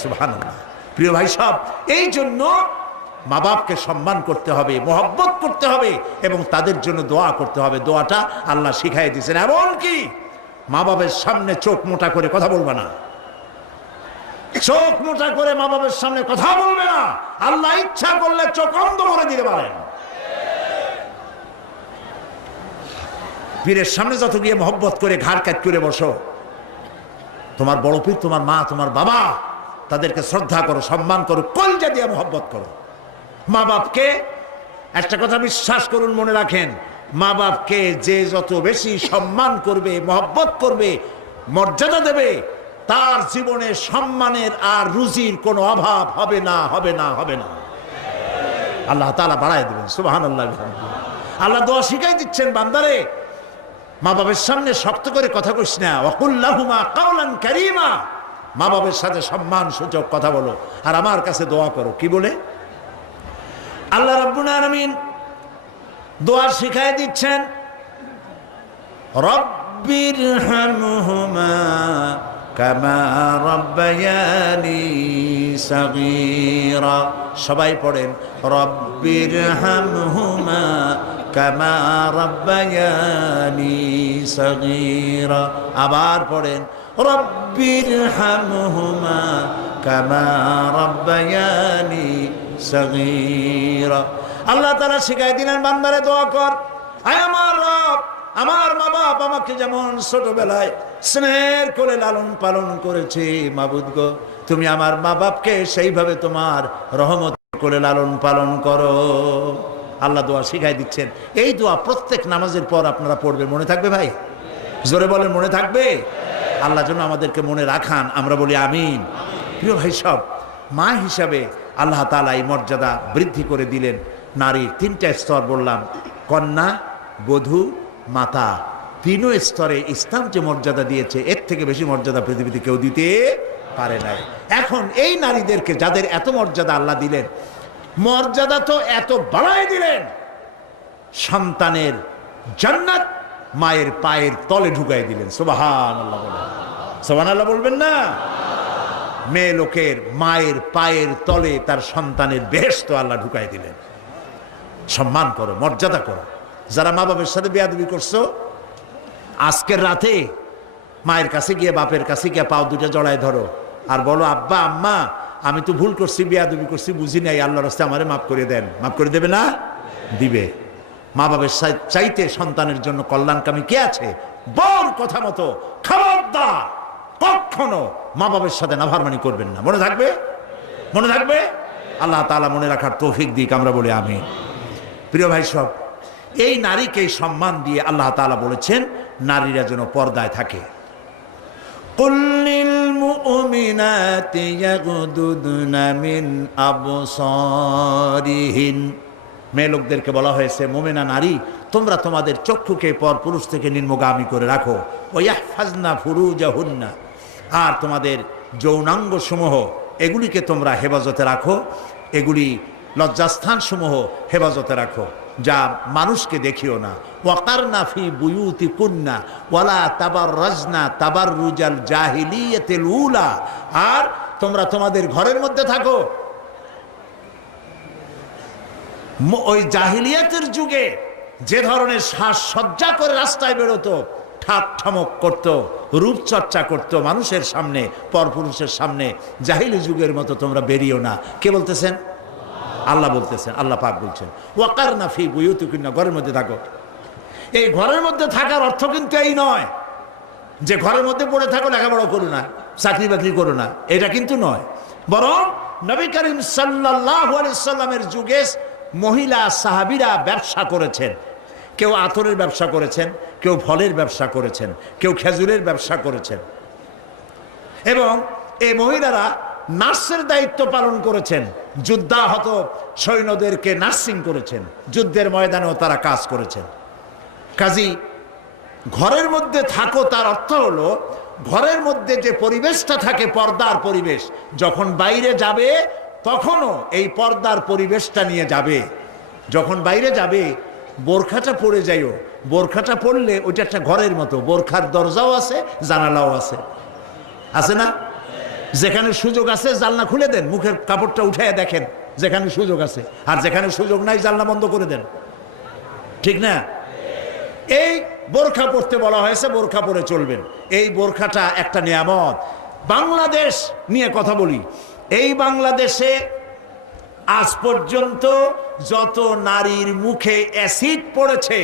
সুবহানাল্লাহ। প্রিয় ভাই সব, এই জন্য মা বাপকে সম্মান করতে হবে, মহব্বত করতে হবে এবং তাদের জন্য দোয়া করতে হবে। দোয়াটা আল্লাহ শিখাই দিয়েছেন। এমনকি মা বাবার সামনে চোখ মোটা করে কথা বলবে না, চোখ মোটা করে মা বাবার সামনে কথা বলবে না। আল্লাহ ইচ্ছা করলে চোখ অন্ধ করে দিতে পারেন। পীরের সামনে যত গিয়ে মহব্বত করে ঘাড় কাট করে বসো, তোমার বড় পীর, তোমার মা, তোমার বাবা, তাদেরকে শ্রদ্ধা করো, সম্মান করো, কলজা দিয়ে মহব্বত করো। মা বাপকে একটা কথা বিশ্বাস করুন, মনে রাখেন, মা বাপকে যে যত বেশি সম্মান করবে, মহব্বত করবে, মর্যাদা দেবে, তার জীবনে সম্মানের আর রুজির কোনো অভাব হবে না, হবে না, হবে না। আল্লাহ তাআলা বাড়ায় দেবেন। সুবহানাল্লাহ। আল্লাহ দোয়া শিখাই দিচ্ছেন, বান্দারে মা বাবার সামনে শক্ত করে কথা কইস না, ওয়াকুল লাহুমা কাওলান কারীমা, মা বাবার সাথে সম্মান সূচক কথা বলো আর আমার কাছে দোয়া করো। কি বলে? আল্লাহ রাব্বুল আলামিন দোয়া শিখাই দিচ্ছেন, রব্বিরহামহুমা কামা রাব্বায়ানি সাগীরা। সবাই পড়েন রব্বিরহামহুমা কামা রাব্বায়ানি সাগীরা। আবার পড়েন রব্বিরহামহুমা কামা রাব্বায়ানি সাগীরা। আল্লাহ তাআলা শিখাই দিলেন, বান্দারে দোয়া কর, আয় আমার রব, আমার মা বাপ আমাকে যেমন ছোটবেলায় স্নেহের করে লালন পালন করেছে, মাবুদ গো তুমি আমার মা বাপকে সেইভাবে তোমার রহমত করে লালন পালন করো। আল্লাহ দোয়া শিখাই দিচ্ছেন। এই দোয়া প্রত্যেক নামাজের পর আপনারা পড়বে। মনে থাকবে ভাই? জোরে বলেন, মনে থাকবে? আল্লাহ যেন আমাদেরকে মনে রাখান, আমরা বলি আমিন। প্রিয় ভাই সব, মা হিসাবে আল্লাহ তাআলা এই মর্যাদা বৃদ্ধি করে দিলেন। নারীর 3টা স্তর বললাম, কন্যা, বধূ, মাতা। 3 স্তরে ইসলাম যে মর্যাদা দিয়েছে, এর থেকে বেশি মর্যাদা পৃথিবীতে কেউ দিতে পারে নাই। এখন এই নারীদেরকে যাদের এত মর্যাদা আল্লাহ দিলেন, মর্যাদা তো এত বাড়ায় দিলেন, সন্তানের জান্নাত মায়ের পায়ের তলে ঢুকাই দিলেন। সুবহানাল্লাহ বলেন, সুবহানাল্লাহ বলবেন না? মেয়ে লোকের মায়ের পায়ের তলে তার সন্তানের বেহেশত আল্লাহ ঢুকাই দিলেন। সম্মান করো, মর্যাদা করো। যারা মা বাবার সাথে বেয়াদবি করছো, আজকের রাতে মায়ের কাছে গিয়ে, বাপের কাছে গিয়ে পাও দুটো জড়ায় ধরো আর বলো, আব্বা আম্মা আমি তো ভুল করছি, বেয়াদবি করছি, বুঝি নাই, আল্লাহর রাস্তায় আমারে মাফ করে দেন। মাফ করে দেবে না? দিবে। মা বাবার চাইতে সন্তানের জন্য কল্যাণকামী কে আছে? বর কথা মতো খবরদার কখনো মা বাবার সাথে নাফরমানি করবেন না। মনে থাকবে? মনে থাকবে? আল্লাহ তাআলা মনে রাখার তৌফিক দিক, আমরা বলি আমিন। প্রিয় ভাই সব, এই নারীকে সম্মান দিয়ে আল্লাহ তাআলা বলেছেন নারীরা যেন পর্দায় থাকে। কুল্লিল মুমিনাতি ইয়াগুদুদনা মিন আবসারিহিন, মেয়ে লোকদেরকে বলা হয়েছে, মুমিনা নারী তোমরা তোমাদের চক্ষুকে পর পুরুষ থেকে নিম্নগামী করে রাখো। ওয়াহফাজনা ফুরুজাহুন্না, আর তোমাদের যৌনাঙ্গ সমূহ এগুলিকে তোমরা হেফাজতে রাখো, এগুলি লজ্জাস্থান সমূহ হেফাজতে রাখো, যা মানুষকে দেখিও না। ওয়াকারনা ফি বুয়ুতিকুন্না ওয়ালা তাবাররাজনা তাবাররুজাল জাহিলিয়াতিল উলা, আর তোমরা তোমাদের ঘরের মধ্যে থাকো। ওই জাহিলিয়াতের যুগে যে ধরনের সাজসজ্জা করে রাস্তায় বেরোতো, ঠাক ঠমক করত, রূপচর্চা করত মানুষের সামনে, পরপুরুষের সামনে, জাহিলি যুগের মতো তোমরা বেরিও না। কে বলতেছেন? আল্লাহ বলতেছেন, আল্লাহ পাক বলছেন ওয়াকারনা ফি বুয়ুতিকুন্না, ঘরের মধ্যে থাকো। এই ঘরের মধ্যে থাকার অর্থ কিন্তু এই নয় যে ঘরের মধ্যে পড়ে থাকো, লেখাপড়া করো না, চাকরি বাকরি করো না, এটা কিন্তু নয়। বরং নবী করিম সাল্লাল্লাহু আলাইহি সাল্লামের যুগে মহিলা সাহাবীরা ব্যবসা করেছেন। কেউ আতরের ব্যবসা করেছেন, কেউ ফলের ব্যবসা করেছেন, কেউ খেজুরের ব্যবসা করেছেন, এবং এই মহিলারা নার্সের দায়িত্ব পালন করেছেন। যুদ্ধাহত সৈন্যদেরকে নার্সিং করেছেন, যুদ্ধের ময়দানেও তারা কাজ করেছেন। কাজী ঘরের মধ্যে থাকো, তার অর্থ হলো ঘরের মধ্যে যে পরিবেশটা থাকে পর্দার পরিবেশ, যখন বাইরে যাবে তখনও এই পর্দার পরিবেশটা নিয়ে যাবে। যখন বাইরে যাবে বোরখাটা পরে যাইও, বোরখাটা পরলে ওইটা একটা ঘরের মতো, বোরখার দরজাও আছে, জানালাও আছে, আছে না? যেখানে সুযোগ আছে জানলা খুলে দেন, মুখের কাপড়টা উঠায় দেখেন যেখানে সুযোগ আছে, আর যেখানে সুযোগ নাই জানলা বন্ধ করে দেন, ঠিক না? এই বোরখা পরতে বলা হয়েছে, বোরখা পরে চলবেন। এই বোরখাটা একটা নিয়ামত। বাংলাদেশ নিয়ে কথা বলি, এই বাংলাদেশে আজ পর্যন্ত যত নারীর মুখে অ্যাসিড পড়েছে,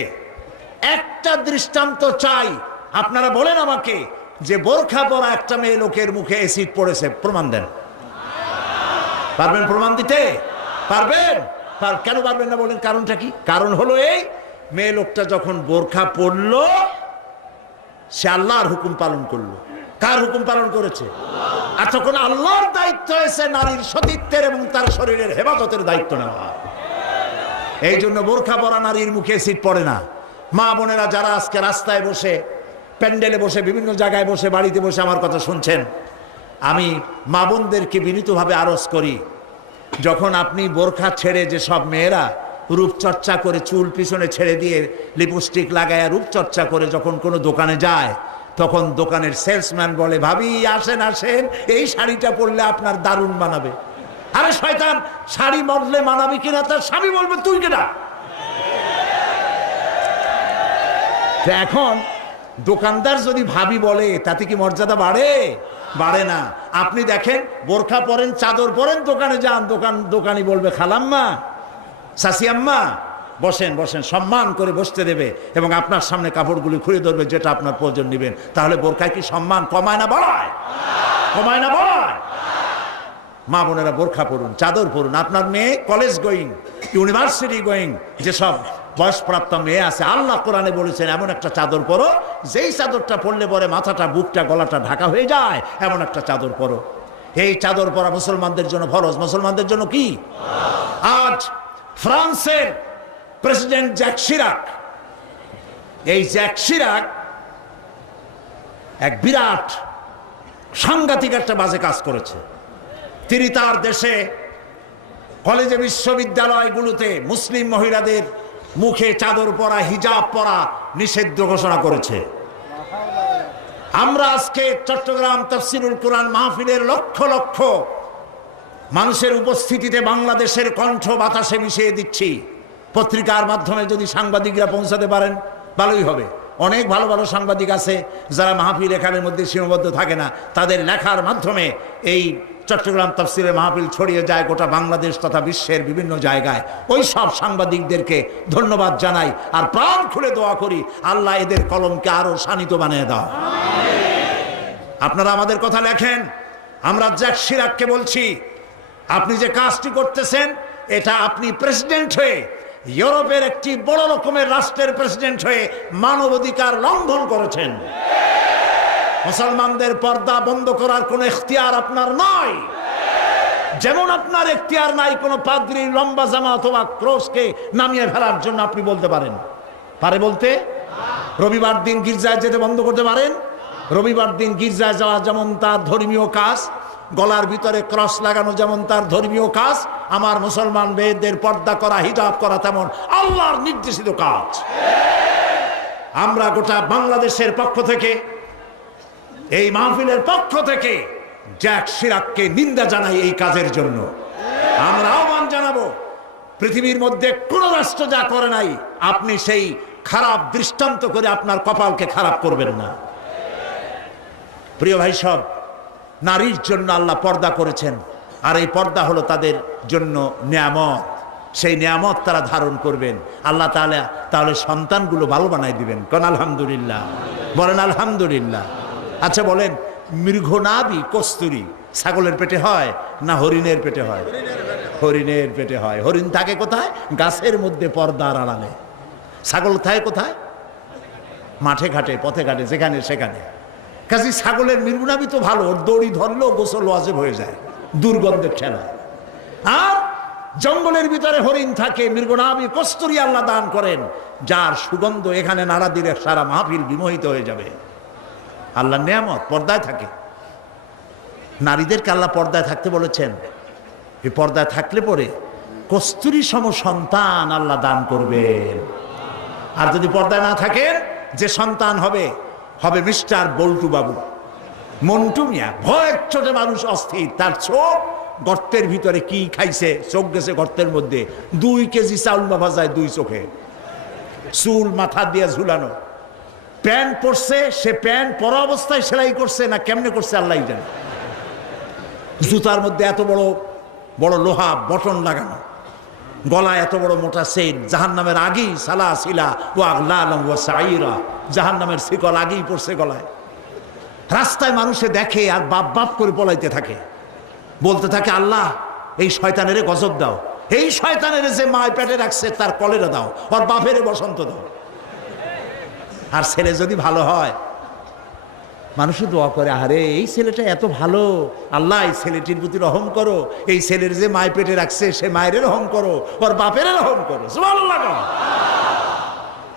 একটা দৃষ্টান্ত চাই। আপনারা বলেন আমাকে যে বোরখা পরা একটা মেয়ে লোকের মুখে অ্যাসিড পড়েছে, প্রমাণ দেন। পারবেন প্রমাণ দিতে? পারবেন? কেন পারবেন না বলেন? কারণটা কি? কারণ হলো এই, মেয়ে লোকটা যখন বোরখা পরলো সে আল্লাহর হুকুম পালন করলো। কার হুকুম পালন করেছে? আর তখন আল্লাহর দায়িত্ব হয়েছে নারীর সতীত্বের এবং তার শরীরের হেফাজতের দায়িত্ব নেওয়া। এই জন্য বোরখা পরা নারীর মুখে অ্যাসিড পড়ে না। মা বোনেরা যারা আজকে রাস্তায় বসে, প্যান্ডেলে বসে, বিভিন্ন জায়গায় বসে, বাড়িতে বসে আমার কথা শুনছেন, আমি মা বোনদেরকে বিনীতভাবে আরজ করি, যখন আপনি বোরখা ছেড়ে, যে সব মেয়েরা রূপচর্চা করে চুল পিছনে ছেড়ে দিয়ে লিপস্টিক লাগায় রূপচর্চা করে যখন কোনো দোকানে যায়, তখন দোকানের সেলসম্যান বলে, ভাবি আসেন আসেন, এই শাড়িটা পরলে আপনার দারুণ মানাবে। আরে শয়তান, শাড়ি বদলে মানাবি কিনা তার স্বামী বলবে তুই কেনা। এখন দোকানদার যদি ভাবি বলে তাতে কি মর্যাদা বাড়ে? বাড়ে না। আপনি দেখেন, বোরখা পরেন, চাদর পরেন, দোকানে যান, দোকানি বলবে খালাম্মা, সাসিয়াম্মা, বসেন বসেন, সম্মান করে বসতে দেবে এবং আপনার সামনে কাপড়গুলি খুলে ধরবে যেটা আপনার প্রয়োজন নেবেন। তাহলে বোরখায় কি সম্মান কমায় না বাড়ায়? কমায় না বাড়ায়? মা বোনেরা বোরখা পরুন, চাদর পরুন। আপনার মেয়ে কলেজ গোয়িং, ইউনিভার্সিটি গোয়িং যেসব বয়সপ্রাপ্ত মেয়ে আছে, আল্লাহ কোরআনে বলেছেন এমন একটা চাদর পরো, যেই চাদরটা পরলে পরে মাথাটা, বুকটা, গলাটা ঢাকা হয়ে যায়, এমন একটা চাদর পরো। এই চাদর পরা মুসলমানদের জন্য ফরজ। মুসলমানদের জন্য কি? আজ ফ্রান্সের প্রেসিডেন্ট জ্যাক শিরাক, এই জ্যাক শিরাক এক বিরাট সাংঘাতিক একটা বাজে কাজ করেছে। তিনি তার দেশে কলেজে, বিশ্ববিদ্যালয়গুলোতে মুসলিম মহিলাদের মুখে চাদর পরা, হিজাব পরা নিষিদ্ধ ঘোষণা করেছে। আমরা আজকে চট্টগ্রাম তাফসীরুল কোরআন মাহফিলের লক্ষ লক্ষ মানুষের উপস্থিতিতে বাংলাদেশের কণ্ঠ বাতাসে মিশিয়ে দিচ্ছি। পত্রিকার মাধ্যমে যদি সাংবাদিকরা পৌঁছাতে পারেন ভালোই হবে। অনেক ভালো ভালো সাংবাদিক আছে যারা মাহফিল এখানের মধ্যে সীমাবদ্ধ থাকে না, তাদের লেখার মাধ্যমে এই চট্টগ্রাম তাফসীরের মাহফিল ছড়িয়ে যায় গোটা বাংলাদেশ তথা বিশ্বের বিভিন্ন জায়গায়। ওই সব সাংবাদিকদেরকে ধন্যবাদ জানাই আর প্রাণ খুলে দোয়া করি, আল্লাহ এদের কলমকে আরো শানিত বানিয়ে দাও। আপনারা আমাদের কথা লেখেন, আমরা জ্যাক শিরাককে বলছি, আপনি যে কাজটি করতেছেন এটা আপনি প্রেসিডেন্ট হয়ে, ইউরোপের একটি বড় রকমের রাষ্ট্রের প্রেসিডেন্ট হয়ে মানবাধিকার লঙ্ঘন করেছেন। মুসলমানদের পর্দা বন্ধ করার কোনো ইখতিয়ার আপনার নয়, যেমন আপনার ইখতিয়ার নাই কোনো পাদ্রীর লম্বা জামা অথবা ক্রসকে নামিয়ে ফেলার জন্য। আপনি বলতে পারেন, পারে বলতে? রবিবার দিন গির্জায় যেতে বন্ধ করতে পারেন? রবিবার দিন গির্জায় যাওয়া যেমন তার ধর্মীয় কাজ, গলার ভিতরে ক্রস লাগানো যেমন তার ধর্মীয় কাজ, আমার মুসলমান মেয়েদের পর্দা করা, হিজাব করা তেমন আল্লাহর নির্দেশিত কাজ। আমরা গোটা বাংলাদেশের পক্ষ থেকে, এই মাহফিলের পক্ষ থেকে জ্যাক শিরাককে নিন্দা জানাই এই কাজের জন্য। আমরা আহ্বান জানাবো, পৃথিবীর মধ্যে কোন রাষ্ট্র যা করে নাই, আপনি সেই খারাপ দৃষ্টান্ত করে আপনার কপালকে খারাপ করবেন না। প্রিয় ভাই সব, নারীর জন্য আল্লাহ পর্দা করেছেন, আর এই পর্দা হলো তাদের জন্য নিয়ামত। সেই নিয়ামত তারা ধারণ করবেন, আল্লাহ তাআলা তাহলে সন্তানগুলো ভালো বানাই দিবেন। কোন আলহামদুলিল্লাহ, বলেন আলহামদুলিল্লাহ। আচ্ছা বলেন, মৃগনাভি কস্তুরী ছাগলের পেটে হয় না হরিণের পেটে হয়? হরিণের পেটে হয়। হরিণ থাকে কোথায়? গাছের মধ্যে, পর্দার আড়ালে। ছাগল থাকে কোথায়? মাঠে ঘাটে, পথে ঘাটে, যেখানে সেখানে। কাজে ছাগলের মৃগনাভি তো ভালো, দড়ি ধরলেও গোসল ওয়াজিব হয়ে যায় দুর্গন্ধের ঠেলা। আর জঙ্গলের ভিতরে হরিণ থাকে, মৃগনাভি কস্তুরী আল্লাহ দান করেন, যার সুগন্ধ এখানে নাড়া দিলে সারা মাহফিল বিমোহিত হয়ে যাবে। আল্লাহর নিয়ামত পর্দায় থাকে। নারীদেরকে আল্লাহ পর্দায় থাকতে বলেছেন। এই পর্দায় থাকলে পরে কস্তুরী সম সন্তান আল্লাহ দান করবেন। আর যদি পর্দায় না থাকেন, যে সন্তান হবে হবে মিস্টার বল্টু বাবু, মন্টু মিয়া। ভয়ের চোটে মানুষ অস্থির, তার চোখ গর্তের ভিতরে কি খাইছে, চোখ গেছে গর্তের মধ্যে। 2 কেজি চাউল বাবা যায় 2 চোখে, চুল মাথা দিয়ে ঝুলানো। প্যান্ট পরছে, সে প্যান্ট পরা অবস্থায় সেলাই করছে না কেমনে করছে আল্লাহ জানে। জুতার মধ্যে এত বড় বড় লোহা বটন লাগানো, গলায় এত বড় মোটা সেট, জাহান্নামের আগেই সালাসিলা ও আগলালাম ওয়া সাইরা, জাহান্নামের শিকল আগেই পড়ছে গলায়। রাস্তায় মানুষে দেখে আর বাপ বাপ করে পলাইতে থাকে, বলতে থাকে আল্লাহ এই শয়তানেরে গজব দাও, এই শয়তানেরে যে মায় পেটে রাখছে তার কলেরা দাও, ওর বাপেরে বসন্ত দাও। আর ছেলে যদি ভালো হয়, মানুষও দোয়া করে, আরে এই ছেলেটা এত ভালো, আল্লাহ এই ছেলেটির প্রতি রহম করো, এই ছেলের যে মায় পেটে রাখছে সে মায়ের রহম করো, ওর বাপের রহম করো। সুবহানাল্লাহ।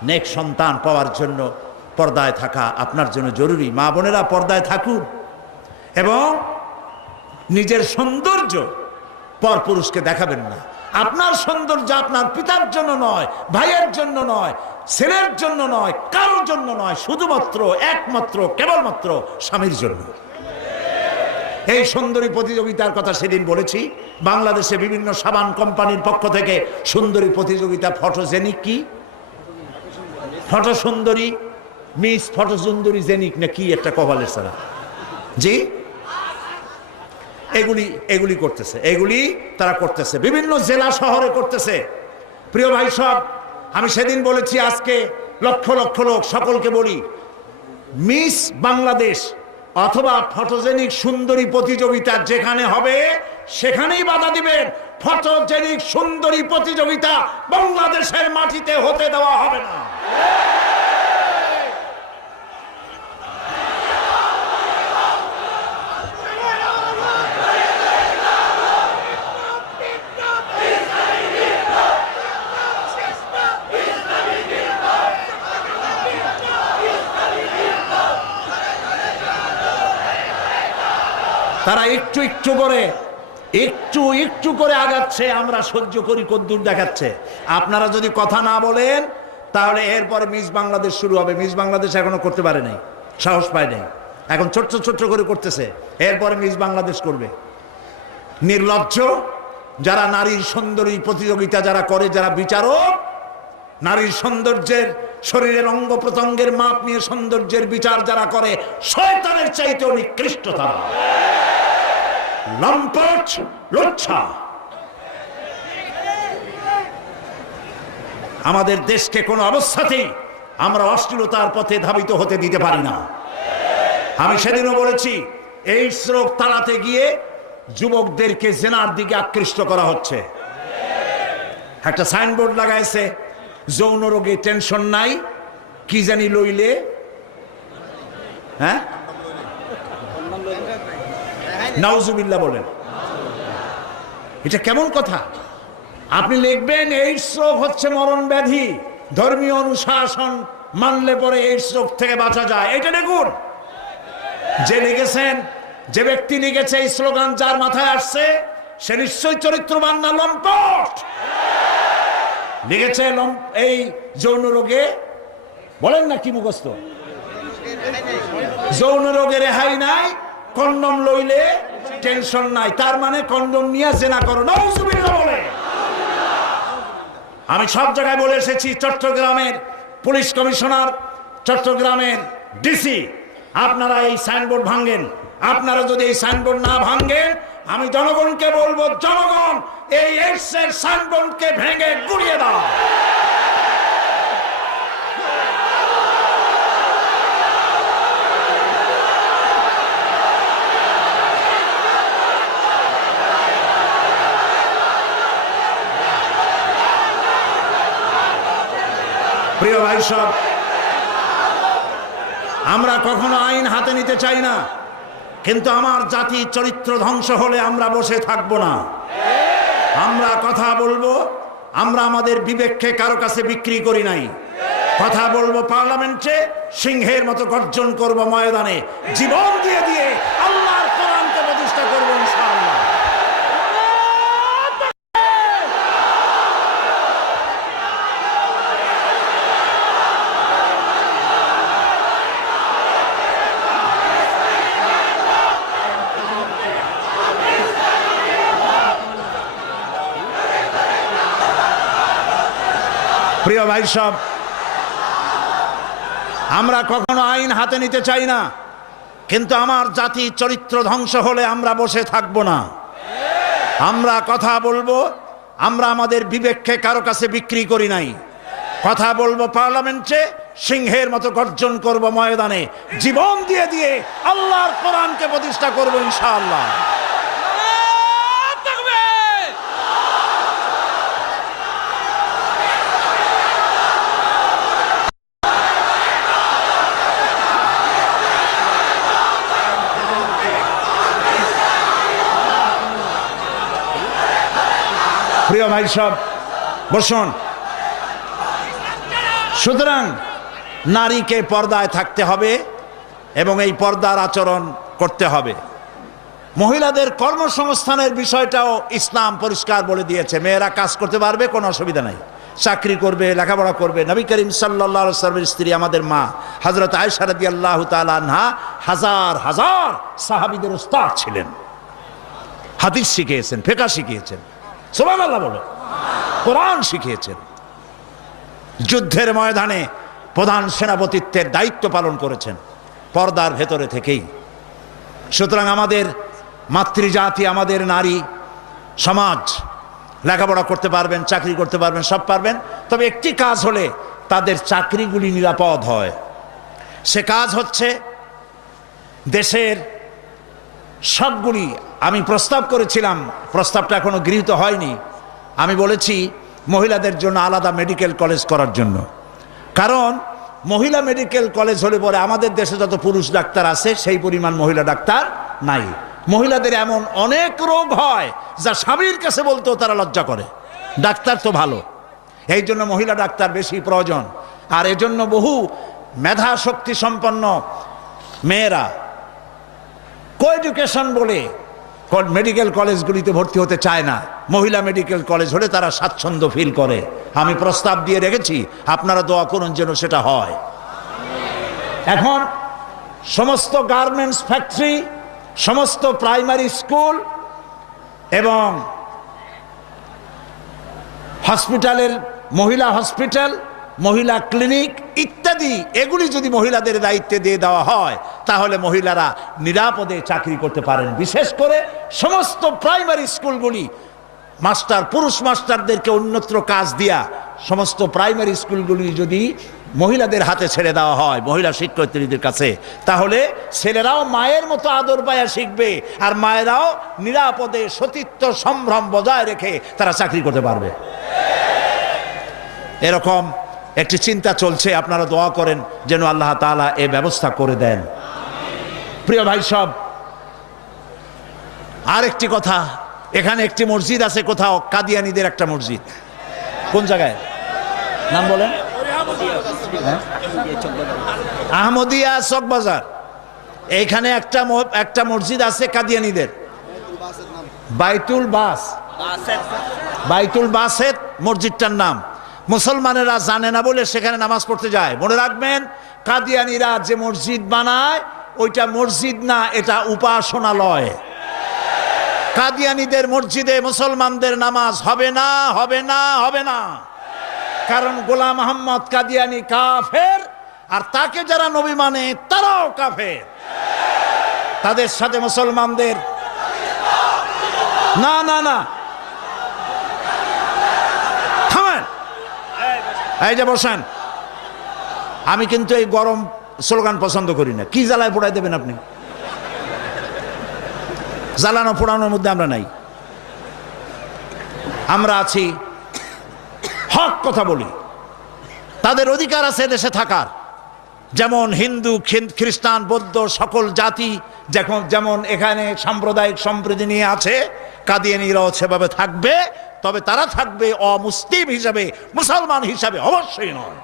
নেক সন্তান পাওয়ার জন্য পর্দায় থাকা আপনার জন্য জরুরি। মা বোনেরা পর্দায় থাকুন এবং নিজের সৌন্দর্য পরপুরুষকে দেখাবেন না। আপনার সৌন্দর্য আপনার পিতার জন্য নয়, ভাইয়ের জন্য নয়, ছেলের জন্য নয়, কারোর জন্য নয়, শুধুমাত্র একমাত্র কেবলমাত্র স্বামীর জন্য। এই সুন্দরী প্রতিযোগিতার কথা সেদিন বলেছি। বাংলাদেশে বিভিন্ন সাবান কোম্পানির পক্ষ থেকে সুন্দরী প্রতিযোগিতা, ফটোজেনিক কি ফটো সুন্দরী, মিস ফটো সুন্দরী জেনিক না কি একটা কপালের ছাড়া, জি এগুলি করতেছে, এগুলি তারা করতেছে, বিভিন্ন জেলা শহরে করতেছে। প্রিয় ভাই সব, আমি সেদিন বলেছি, আজকে লক্ষ লক্ষ লোক, সকলকে বলি, মিস বাংলাদেশ অথবা ফটোজেনিক সুন্দরী প্রতিযোগিতা যেখানে হবে সেখানেই বাধা দিবেন। ফটোজেনিক সুন্দরী প্রতিযোগিতা বাংলাদেশের মাটিতে হতে দেওয়া হবে না। তারা একটু একটু করে আগাচ্ছে, আমরা সহ্য করি কদ্দূর দেখাচ্ছে। আপনারা যদি কথা না বলেন তাহলে এরপরে মিস বাংলাদেশ শুরু হবে। মিস বাংলাদেশ এখনো করতে পারে নাই, সাহস পায় নাই, এখন ছোট্ট ছোট্ট করে করতেছে, এরপরে মিস বাংলাদেশ করবে। নির্লজ্জ যারা নারীর সুন্দরী প্রতিযোগিতা যারা করে, যারা বিচারক, নারীর সৌন্দর্যের, শরীরের অঙ্গ প্রত্যঙ্গের মাপ নিয়ে সৌন্দর্যের বিচার যারা করে, শয়তানের চাইতেও নিকৃষ্ট তারা, লম্পট, লুচ্ছা। আমাদের দেশকে কোনো অবস্থাতেই আমরা অশ্লীলতার পথে ধাবিত হতে দিতে পারি না। আমি সেদিনও বলেছি, এই রোগ তাড়াতে গিয়ে যুবকদেরকে জেনার দিকে আকৃষ্ট করা হচ্ছে। একটা সাইনবোর্ড লাগাইছে, যৌন রোগে টেনশন নাই, কি জানি লইলে, হ্যাঁ নাউজুবিল্লাহ বলেন। এটা কেমন কথা? আপনি লিখবেন এইডস রোগ হচ্ছে মরণ ব্যাধি, ধর্মীয় অনুশাসন মানলে পরে এইডস রোগ থেকে বাঁচা যায়। এটা দেখুন, যে লিখেছেন, যে ব্যক্তি লিখেছে এই স্লোগান, যার মাথায় আসছে সে নিশ্চয়ই চরিত্রবান না লম্পট। লিখেছে এই যৌন রোগে, বলেন না কি মুখস্থ, যৌন রোগে রেহাই নাই, কন্ডম লইলে টেনশন নাই, তার মানে কন্ডম নিয়ে জেনা করো। নাউজুবিল্লাহ বলে। আমি সব জায়গায় বলে এসেছি, চট্টগ্রামের পুলিশ কমিশনার, চট্টগ্রামের ডিসি, আপনারা এই সাইনবোর্ড ভাঙেন। আপনারা যদি এই সাইনবোর্ড না ভাঙেন, আমি জনগণকে বলবো, জনগণ এই এইডসের সাইনবোর্ডকে ভেঙে গুড়িয়ে দাও। প্রিয় ভাই সব, আমরা কখনো আইন হাতে নিতে চাই না, কিন্তু আমার জাতি চরিত্র ধ্বংস হলে আমরা বসে থাকবো না। আমরা কথা বলবো, আমরা আমাদের বিবেককে কারো কাছে বিক্রি করি নাই। কথা বলবো পার্লামেন্টে, সিংহের মতো গর্জন করব ময়দানে, জীবন দিয়ে দিয়ে আল্লাহর কোরআনকে প্রতিষ্ঠা করবো ইনশাআল্লাহ। প্রিয় ভাই সব, আমরা কখনো আইন হাতে নিতে চাই না, কিন্তু আমার জাতি চরিত্র ধ্বংস হলে আমরা বসে থাকবো না। আমরা কথা বলবো, আমরা আমাদের বিবেককে কারো কাছে বিক্রি করি নাই। কথা বলবো পার্লামেন্টে, সিংহের মতো গর্জন করব ময়দানে, জীবন দিয়ে দিয়ে আল্লাহর কোরআনকে প্রতিষ্ঠা করবো ইনশাআল্লাহ। প্রিয় ভাই সব, বসুন। সুতরাং নারীকে পর্দায় থাকতে হবে এবং এই পর্দার আচরণ করতে হবে। মহিলাদের কর্মসংস্থানের বিষয়টাও ইসলাম পরিষ্কার বলে দিয়েছে, মেয়েরা কাজ করতে পারবে, কোনো অসুবিধা নাই, চাকরি করবে, লেখাপড়া করবে। নবী করিম সাল্লাল্লাহু আলাইহি ওয়াসাল্লামের স্ত্রী আমাদের মা হযরত আয়েশা রাদিয়াল্লাহু তাআলা আনহা হাজার হাজার সাহাবীদের উস্তাদ ছিলেন, হাদিস শিখিয়েছেন, ফিকহ শিখিয়েছেন, সুবহানাল্লাহ বলে, কোরআন শিখিয়েছেন, যুদ্ধের ময়দানে প্রধান সেনাপতিত্বের দায়িত্ব পালন করেছেন পর্দার ভেতরে থেকেই। সুতরাং আমাদের মাতৃজাতি, আমাদের নারী সমাজ লেখাপড়া করতে পারবেন, চাকরি করতে পারবেন, সব পারবেন, তবে একটি কাজ হলে তাদের চাকরিগুলি নিরাপদ হয়। সে কাজ হচ্ছে দেশের সবগুলি, আমি প্রস্তাব করেছিলাম, প্রস্তাবটা এখনো গৃহীত হয়নি। আমি বলেছি মহিলাদের জন্য আলাদা মেডিকেল কলেজ করার জন্য, কারণ মহিলা মেডিকেল কলেজ হলে পরে আমাদের দেশে যত পুরুষ ডাক্তার আছে সেই পরিমাণ মহিলা ডাক্তার নাই। মহিলাদের এমন অনেক রোগ হয় যা স্বামীর কাছে বলতেও তারা লজ্জা করে। ডাক্তার তো ভালো, এই জন্য মহিলা ডাক্তার বেশি প্রয়োজন। আর এজন্য বহু মেধা শক্তি সম্পন্ন মেয়েরা কো-এডুকেশন বলে মেডিকেল কলেজগুলিতে ভর্তি হতে চায় না। মহিলা মেডিকেল কলেজ হলে তারা স্বাচ্ছন্দ্য ফিল করে। আমি প্রস্তাব দিয়ে রেখেছি, আপনারা দোয়া করুন যেন সেটা হয়। এখন সমস্ত গার্মেন্টস ফ্যাক্টরি, সমস্ত প্রাইমারি স্কুল এবং হসপিটালের মহিলা হসপিটাল, মহিলা ক্লিনিক ইত্যাদি এগুলি যদি মহিলাদের দায়িত্বে দিয়ে দেওয়া হয় তাহলে মহিলারা নিরাপদে চাকরি করতে পারেন। বিশেষ করে সমস্ত প্রাইমারি স্কুলগুলি পুরুষ মাস্টারদেরকে অন্যত্র কাজ দিয়া সমস্ত প্রাইমারি স্কুলগুলি যদি মহিলাদের হাতে ছেড়ে দেওয়া হয়, মহিলা শিক্ষয়িত্রীদের কাছে, তাহলে ছেলেরাও মায়ের মতো আদর পায়া শিখবে আর মায়েরাও নিরাপদে সতীত্ব সম্ভ্রম বজায় রেখে তারা চাকরি করতে পারবে। এরকম একটি চিন্তা চলছে, আপনারা দোয়া করেন যেন আল্লাহ তাআলা এই ব্যবস্থা করে দেন। প্রিয় ভাই সব, আর একটি কথা, এখানে একটি মসজিদ আছে কোথাও, কাদিয়ানীদের একটা মসজিদ। কোন জায়গায় নাম বলেন? আহমদিয়া চকবাজার। এইখানে একটা মসজিদ আছে কাদিয়ানীদের, বাইতুল বাসেত মসজিদটার নাম। মুসলমানেরা জানে না বলে সেখানে নামাজ পড়তে যায়। মনে রাখবেন, কাদিয়ানীরা যে মসজিদ বানায় ওইটা মসজিদ না, এটা উপাসনালয়। কাদিয়ানীদের মসজিদে মুসলমানদের নামাজ হবে না, হবে না, হবে না। কারণ গোলাম মোহাম্মদ কাদিয়ানী কাফের, আর তাকে যারা নবী মানে তারাও কাফের। তাদের সাথে মুসলমানদের না না না, থামেন, এই যে বসেন। আমি কিন্তু এই গরম স্লোগান পছন্দ করি না। কি জ্বালায় পোড়াই দেবেন আপনি? জ্বালানো পোড়ানোর মধ্যে আমরা নাই। আমরা আছি, হক কথা বলি। তাদের অধিকার আছে দেশে থাকার, যেমন হিন্দু, খ্রিস্টান, বৌদ্ধ সকল জাতি যেমন এখানে সাম্প্রদায়িক সম্প্রীতি নিয়ে আছে, কাদিয়ানীরাও সেভাবে থাকবে। তবে তারা থাকবে অমুসলিম হিসাবে, মুসলমান হিসাবে অবশ্যই নয়।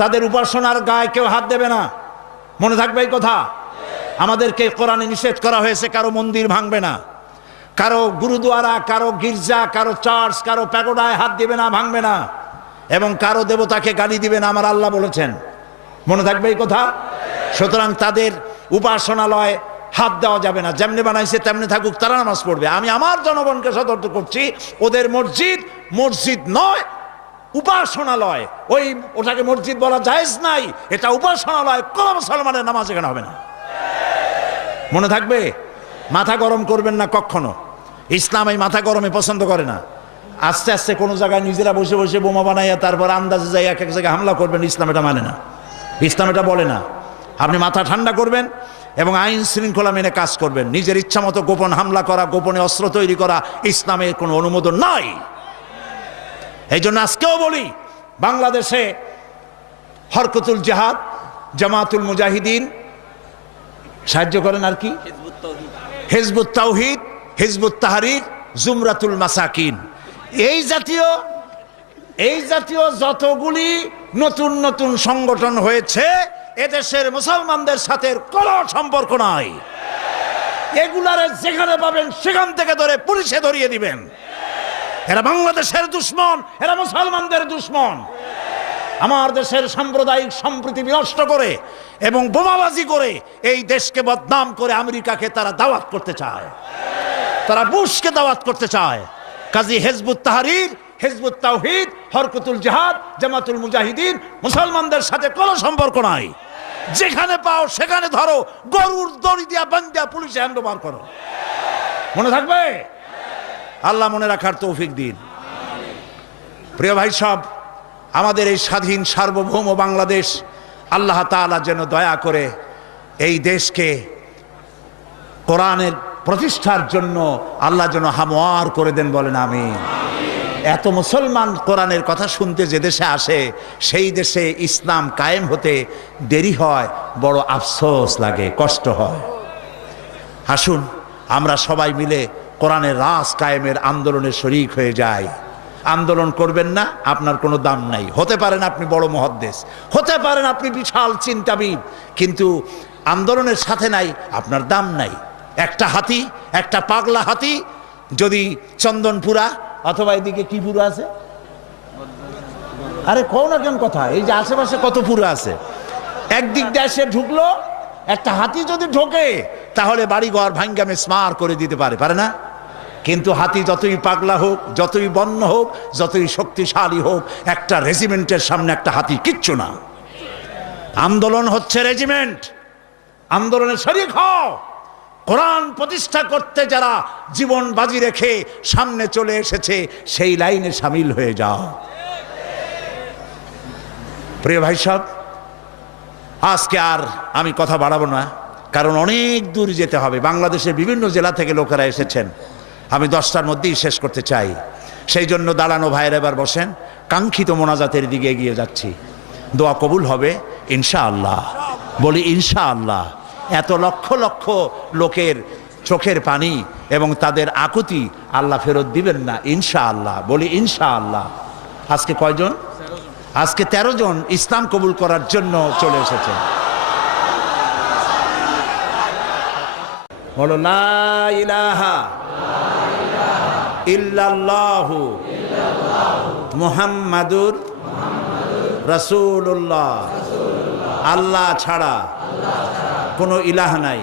তাদের উপাসনার গায়ে কেউ হাত দেবে না, মনে থাকবে এই কথা। আমাদেরকে কোরআনে নিষেধ করা হয়েছে কারো মন্দির ভাঙবে না, কারো গুরুদুয়ারা, কারো গির্জা, কারো চার্চ, কারো প্যাগোডায় হাত দিবে না, ভাঙবে না, এবং কারো দেবতাকে গালি দিবে না, আমার আল্লাহ বলেছেন। মনে থাকবে এই কথা। সুতরাং তাদের উপাসনালয় হাত দেওয়া যাবে না। যেমনি বানাইছে তেমনি থাকুক, তারা নামাজ পড়বে। আমি আমার জনগণকে সতর্ক করছি, ওদের মসজিদ নয়, উপাসনালয়। ওটাকে মসজিদ বলা জায়েজ নাই, এটা উপাসনালয়। কোন মুসলমানের নামাজ এখানে হবে না, মনে থাকবে। মাথা গরম করবেন না কখনো। ইসলাম এই মাথা গরমে পছন্দ করে না। আস্তে আস্তে কোনো জায়গায় নিজেরা বসে বসে বোমা বানাইয়া তারপর আন্দাজে যাই এক জায়গায় হামলা করবেন, ইসলাম এটা মানে না, ইসলাম এটা বলে না। আপনি মাথা ঠান্ডা করবেন এবং আইন শৃঙ্খলা মেনে কাজ করবেন। নিজের ইচ্ছা মতো গোপন হামলা করা, গোপনে অস্ত্র তৈরি করা ইসলামের কোনো অনুমোদন নাই। এই জন্য আজকেও বলি, বাংলাদেশে হরকতুল জিহাদ, জামাতুল মুজাহিদিন সাহায্য করেন, আর কি হিজবুত তাওহীদ, হিজবুত তাহরীর, জুমরাতুল মাসাকিন, এই জাতীয় যতগুলি নতুন নতুন সংগঠন হয়েছে, এদেশের মুসলমানদের সাথে কোনো সম্পর্ক নাই। এগুলারে যেখানে পাবেন সেখান থেকে ধরে পুলিশে ধরিয়ে দিবেন। এরা বাংলাদেশের দুশ্মন, এরা মুসলমানদের দুশ্মন। আমার দেশের সাম্প্রদায়িক সম্প্রীতি বিনষ্ট করে এবং বোমাবাজি করে এই দেশকে বদনাম করে আমেরিকাকে তারা দাওয়াত করতে চায়, তারা বুশকে দাওয়াত করতে চায়। কাজী হিজবুত তাহরীর, হিজবুত তাওহীদ, হরকতুল জিহাদ, জামাতুল মুজাহিদিন মুসলমানদের সাথে কোনো সম্পর্ক নাই। যেখানে পাও সেখানে ধরো, গরুর দড়ি দিয়া বান্ধিয়া পুলিশে হ্যান্ডওভার করো। মনে থাকবে। আল্লাহ মনে রাখার তৌফিক দিন। প্রিয় ভাই সব, আমাদের এই স্বাধীন সার্বভৌম বাংলাদেশ আল্লাহ তাআলা যেন দয়া করে এই দেশকে কোরআনের প্রতিষ্ঠার জন্য আল্লাহ যেন হামোয়ার করে দেন, বলেন আমিন। এত মুসলমান কোরআনের কথা শুনতে যে দেশে আসে, সেই দেশে ইসলাম কায়েম হতে দেরি হয়, বড় আফসোস লাগে, কষ্ট হয়। আসুন আমরা সবাই মিলে কোরআনের রাজ কায়েমের আন্দোলনে শরীক হয়ে যাই। আন্দোলন করবেন না, আপনার কোনো দাম নাই। হতে পারেন আপনি বড় মুহাদ্দিস, হতে পারেন আপনি বিশাল চিন্তাবিদ, কিন্তু আন্দোলনের সাথে নাই, আপনার দাম নাই। একটা হাতি, একটা পাগলা হাতি যদি চন্দনপুরা অথবা এদিকে কি পুরো আছে, আরে কও না কেন কথা, এই যে আশেপাশে কত পুরো আছে, একদিক দিয়ে এসে ঢুকলো, একটা হাতি যদি ঢোকে তাহলে বাড়িঘর ভাঙ্গা মেসমার করে দিতে পারে, পারে না? কিন্তু হাতি যতই পাগলা হোক, যতই বন্য হোক, যতই শক্তিশালী হোক, একটা রেজিমেন্টের সামনে একটা হাতি কিচ্ছু না। আন্দোলন হচ্ছে রেজিমেন্ট, আন্দোলনে শরীক হও। কোরআন প্রতিষ্ঠা করতে যারা জীবন বাজি রেখে সামনে চলে এসেছে, সেই লাইনে সামিল হয়ে যাও। প্রিয় ভাই সব, আজকে আর আমি কথা বাড়াবো না, কারণ অনেক দূর যেতে হবে। বাংলাদেশের বিভিন্ন জেলা থেকে লোকেরা এসেছেন, আমি 10টার মধ্যেই শেষ করতে চাই। সেই জন্য দাঁড়ানো ভাইয়ের এবার বসেন, কাঙ্ক্ষিত মোনাজাতের দিকে এগিয়ে যাচ্ছি। দোয়া কবুল হবে ইনশাআল্লাহ, বলি ইনশাআল্লাহ। এত লক্ষ লক্ষ লোকের চোখের পানি এবং তাদের আকুতি আল্লাহ ফেরত দিবেন না ইনশাআল্লাহ, বলি ইনশাআল্লাহ। আজকে কয়জন? আজকে 13 জন ইসলাম কবুল করার জন্য চলে এসেছে। বলো লা ইলাহা ইল্লাল্লাহু মুহাম্মাদুর রাসূলুল্লাহ। আল্লাহ ছাড়া কোনো ইলাহ নাই,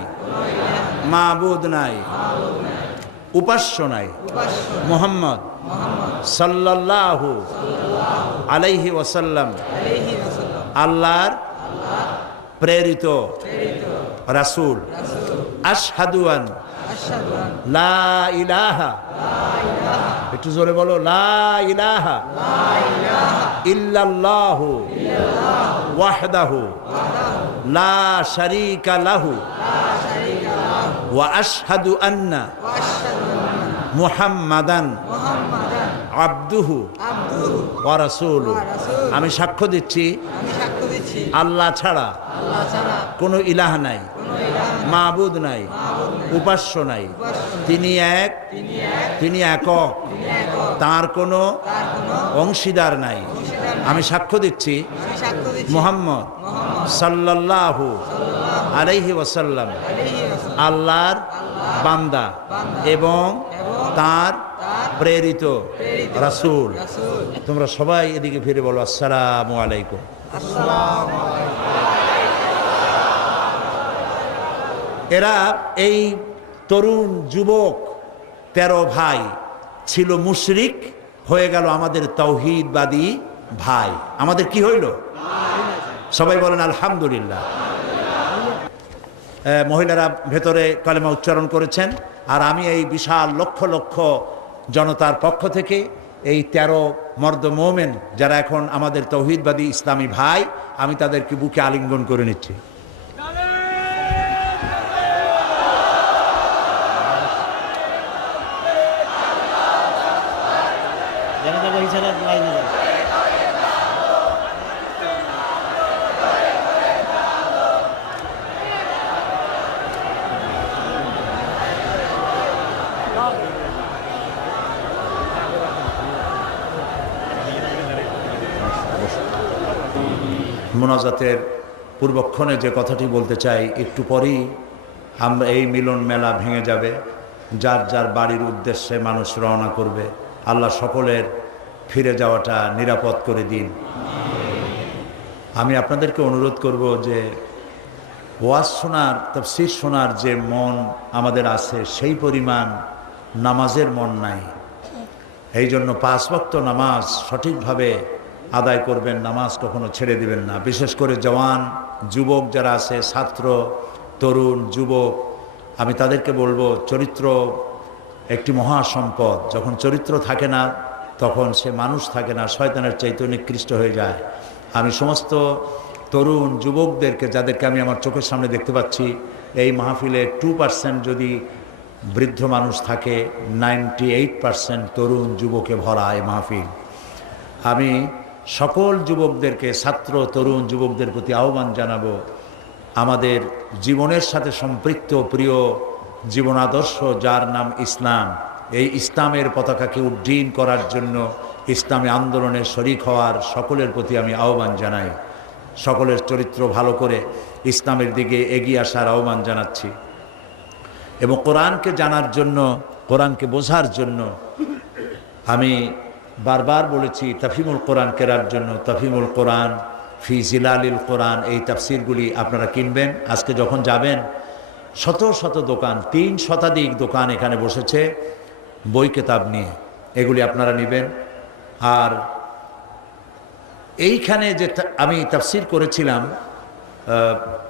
মাবুদ নাই, উপাস্য নাই। মুহাম্মদ সাল্লাল্লাহু আলাইহি ওয়াসাল্লাম আল্লাহর প্রেরিত রাসূল। আশহাদু আন লা ইলাহা, একটু জোরে বলো, লা ইলাহা ইল্লাল্লাহু ওয়াহদাহু লা শারীকা লাহু ওয়া আশহাদু আন্না মুহাম্মাদান আবদুহু ওয়া রাসূলুহু। আমি সাক্ষ্য দিচ্ছি আল্লাহ ছাড়া কোনো ইলাহ নাই, মাবুদ নাই, উপাস্য নাই। তিনি এক, তিনি একক, তার কোনো অংশীদার নাই। আমি সাক্ষ্য দিচ্ছি মুহাম্মদ সাল্লাল্লাহু আলাইহি ওয়াসাল্লাম আল্লাহর বান্দা এবং তার প্রেরিত রাসূল। তোমরা সবাই এদিকে ফিরে বলো আসসালামু আলাইকুম। এরা এই তরুণ যুবক 13 ভাই ছিল মুশরিক, হয়ে গেল আমাদের তাওহীদবাদী ভাই। আমাদের কি হইল? সবাই বলেন আলহামদুলিল্লাহ। মহিলারা ভেতরে কালেমা উচ্চারণ করেছেন, আর আমি এই বিশাল লক্ষ লক্ষ জনতার পক্ষ থেকে এই 13 মর্দ মোমেন যারা এখন আমাদের তাওহীদবাদী ইসলামী ভাই, আমি তাদেরকে বুকে আলিঙ্গন করে নিচ্ছি। মোনাজাতের পূর্বক্ষণে যে কথাটি বলতে চাই, একটু পরেই আমরা এই মিলন মেলা ভেঙে যাবে, যার যার বাড়ির উদ্দেশ্যে মানুষ রওনা করবে। আল্লাহ সকলের ফিরে যাওয়াটা নিরাপদ করে দিন। আমি আপনাদেরকে অনুরোধ করব যে ওয়াজ শোনার, তাফসীর শোনার যে মন আমাদের আছে, সেই পরিমাণ নামাজের মন নাই। এই জন্য 5 ওয়াক্ত নামাজ সঠিকভাবে আদায় করবেন, নামাজ কখনো ছেড়ে দিবেন না। বিশেষ করে জওয়ান যুবক যারা আছে, ছাত্র, তরুণ, যুবক, আমি তাদেরকে বলবো, চরিত্র একটি মহা সম্পদ। যখন চরিত্র থাকে না, তখন সে মানুষ থাকে না, শয়তানের চাইতে নিকৃষ্ট হয়ে যায়। আমি সমস্ত তরুণ যুবকদেরকে, যাদেরকে আমি আমার চোখের সামনে দেখতে পাচ্ছি, এই মাহফিলে 2% যদি বৃদ্ধ মানুষ থাকে, 98% তরুণ যুবকে ভরা এই মাহফিল। আমি সকল যুবকদেরকে, ছাত্র তরুণ যুবকদের প্রতি আহ্বান জানাবো, আমাদের জীবনের সাথে সম্পৃক্ত প্রিয় জীবন আদর্শ যার নাম ইসলাম, এই ইসলামের পতাকাকে উড্ডীন করার জন্য ইসলামী আন্দোলনে শরিক হওয়ার সকলের প্রতি আমি আহ্বান জানাই। সকলের চরিত্র ভালো করে ইসলামের দিকে এগিয়ে আসার আহ্বান জানাচ্ছি। এবং কোরআনকে জানার জন্য, কোরআনকে বোঝার জন্য আমি বারবার বলেছি তাফহিমুল কোরআন কেরার জন্য তাফহিমুল কোরআন, ফি জিলালিল কোরআন, এই তাফসিরগুলি আপনারা কিনবেন। আজকে যখন যাবেন, শত শত দোকান, 3 শতাধিক দোকান এখানে বসেছে বই কেতাব নিয়ে, এগুলি আপনারা নেবেন। আর এইখানে যে আমি তাফসির করেছিলাম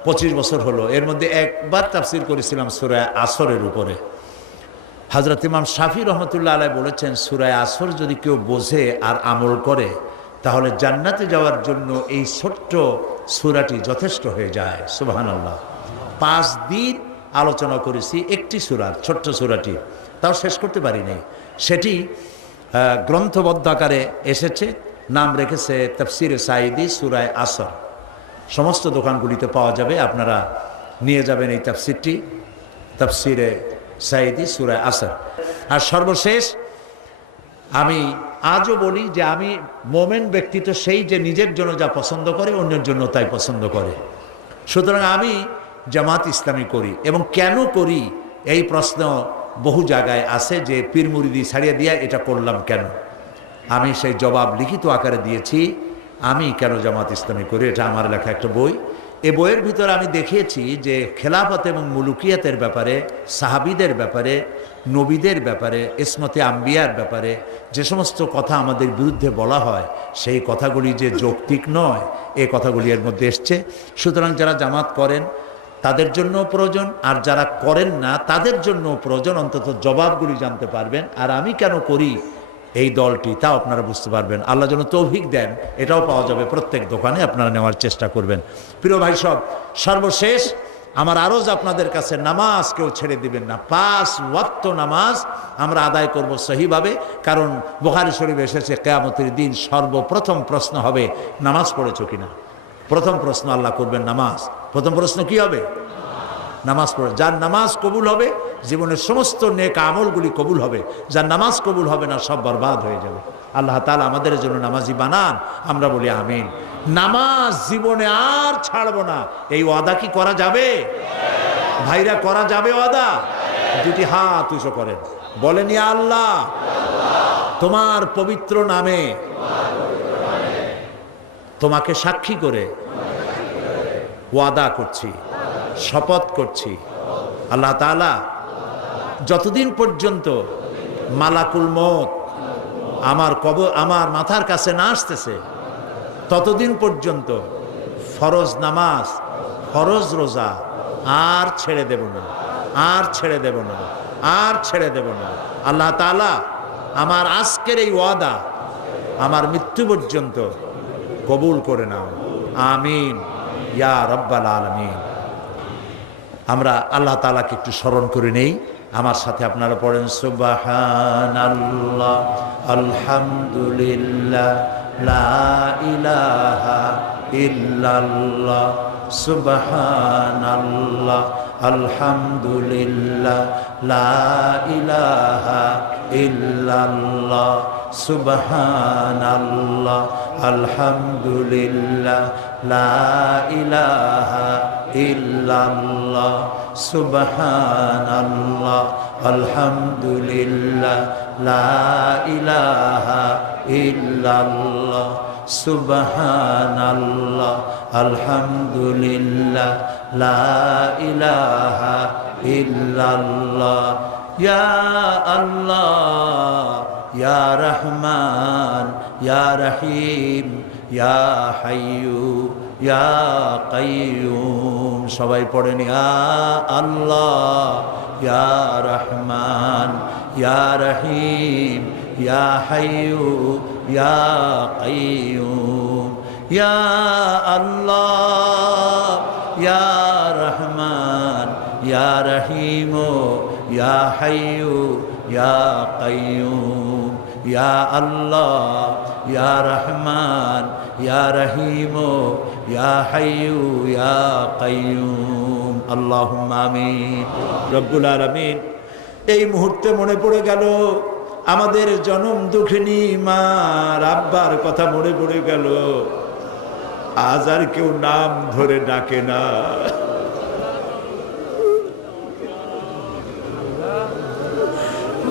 25 বছর হলো, এর মধ্যে একবার তাফসির করেছিলাম সূরা আসরের উপরে। হযরত ইমাম শাফি রহমতুল্লাহ আলাইহি বলেছেন, সূরা আসর যদি কেউ বোঝে আর আমল করে, তাহলে জান্নাতে যাওয়ার জন্য এই ছোট্ট সূরাটি যথেষ্ট হয়ে যায়। সুবহানাল্লাহ। 5 দিন আলোচনা করেছি একটি সূরার, ছোট্ট সূরাটি, তাও শেষ করতে পারিনি। সেটি গ্রন্থবদ্ধ আকারে এসেছে, নাম রেখেছে তাফসিরে সাঈদী সূরা আসর। সমস্ত দোকানগুলিতে পাওয়া যাবে, আপনারা নিয়ে যাবেন এই তাফসিরটি, তাফসিরে সাঈদী সূরা আসর। আর সর্বশেষ আমি আজও বলি যে আমি মোমেন ব্যক্তি তো সেই যে নিজের জন্য যা পছন্দ করে অন্যের জন্য তাই পছন্দ করে। সুতরাং আমি জামাত ইসলামী করি, এবং কেন করি এই প্রশ্ন বহু জায়গায় আছে যে পীর মুরিদি ছাড়িয়ে দিয়া এটা করলাম কেন। আমি সেই জবাব লিখিত আকারে দিয়েছি, আমি কেন জামাত ইসলামী করি। এটা আমার লেখা একটা বই। এই বইয়ের ভিতরে আমি দেখিয়েছি যে খেলাফত এবং মুলুকিয়াতের ব্যাপারে, সাহাবীদের ব্যাপারে, নবীদের ব্যাপারে, ইসমতে আম্বিয়ার ব্যাপারে যে সমস্ত কথা আমাদের বিরুদ্ধে বলা হয়, সেই কথাগুলি যে যৌক্তিক নয়, এই কথাগুলি এর মধ্যে এসছে। সুতরাং যারা জামাত করেন তাদের জন্য প্রয়োজন, আর যারা করেন না তাদের জন্য প্রয়োজন, অন্তত জবাবগুলি জানতে পারবেন। আর আমি কেন করি এই দলটি, তাও আপনারা বুঝতে পারবেন। আল্লাহ যেন তৌফিক দেন, এটাও পাওয়া যাবে প্রত্যেক দোকানে, আপনারা নেওয়ার চেষ্টা করবেন। প্রিয় ভাই সব, সর্বশেষ আমার আরজ আপনাদের কাছে, নামাজ কেউ ছেড়ে দিবেন না। 5 ওয়াক্ত নামাজ আমরা আদায় করব সহিভাবে, কারণ বুখারী শরীফে এসেছে কিয়ামতের দিন সর্বপ্রথম প্রশ্ন হবে নামাজ পড়েছো কিনা। প্রথম প্রশ্ন আল্লাহ করবেন নামাজ। প্রথম প্রশ্ন কি হবে? নামাজ পড়ে। যার নামাজ কবুল হবে জীবনের সমস্ত নেক আমলগুলি কবুল হবে, যার নামাজ কবুল হবে না সব বরবাদ হয়ে যাবে। আল্লাহ তাআলা আমাদের জন্য নামাজি বানান, আমরা বলি আমিন। নামাজ জীবনে আর ছাড়বো না, এই ওয়াদা কি করা যাবে ভাইরা? করা যাবে ওয়াদা? দুটি হাত উঁচু করেন, বলেন ইয়া আল্লাহ, তোমার পবিত্র নামে তোমাকে সাক্ষী করে ওয়াদা করছি, শপথ করছি, আল্লাহ তাআলা যতদিন পর্যন্ত মালাকুল মউত আমার মাথার কাছে না আসতেছে, ততদিন পর্যন্ত ফরজ নামাজ, ফরজ রোজা আর ছেড়ে দেব না, আর ছেড়ে দেব না, আর ছেড়ে দেব না। আল্লাহ তাআলা আমার আজকের এই ওয়াদা আমার মৃত্যু পর্যন্ত কবুল করে নাও, আমিন ইয়া রাব্বাল আলামিন। আমরা আল্লাহ তাআলাকে একটু স্মরণ করে নেই, আমার সাথে আপনারা পড়েন সুবহানাল্লাহ, আলহামদুলিল্লাহ, লা ইলাহা ইল্লাল্লাহ, সুবহানাল্লাহ, আলহামদুলিল্লাহ, লা ইলাহা ইল্লাল্লাহ, সুবহানাল্লাহ, আলহামদুলিল্লাহ, লা ইলাহা ইল্লাল্লাহ, সুবহানাল্লাহ, আলহামদুলিল্লাহ, লা ইলাহা ইল্লাল্লাহ, সুবহানাল্লাহ, আলহামদুলিল্লাহ, লা ইলাহা ইল্লাল্লাহ। ইয়া আল্লাহ, ইয়া রহমান, ইয়া রহিম, ইয়া হাইয়ু, ইয়া কাইয়ুম। সবাই পড়েন ইয়া আল্লাহ, ইয়া রহমান, ইয়া রহিম, ইয়া হাইয়ু, ইয়া কাইয়ুম, ইয়া আল্লাহ ইয়া রহমান ইয়া রহিম ইয়া হাইয়্যু ইয়া কাইয়্যুম ইয়া আল্লাহ ইয়া রহমান ইয়া রহিম ইয়া হাইয়্যু ইয়া কাইয়্যুম আল্লাহুম্মা আমিন। রব্বুল আলামিন, এই মুহূর্তে মনে পড়ে গেল আমাদের জনম দুঃখিনী মা আব্বার কথা মনে পড়ে গেল। আজ আর কেউ নাম ধরে ডাকে না।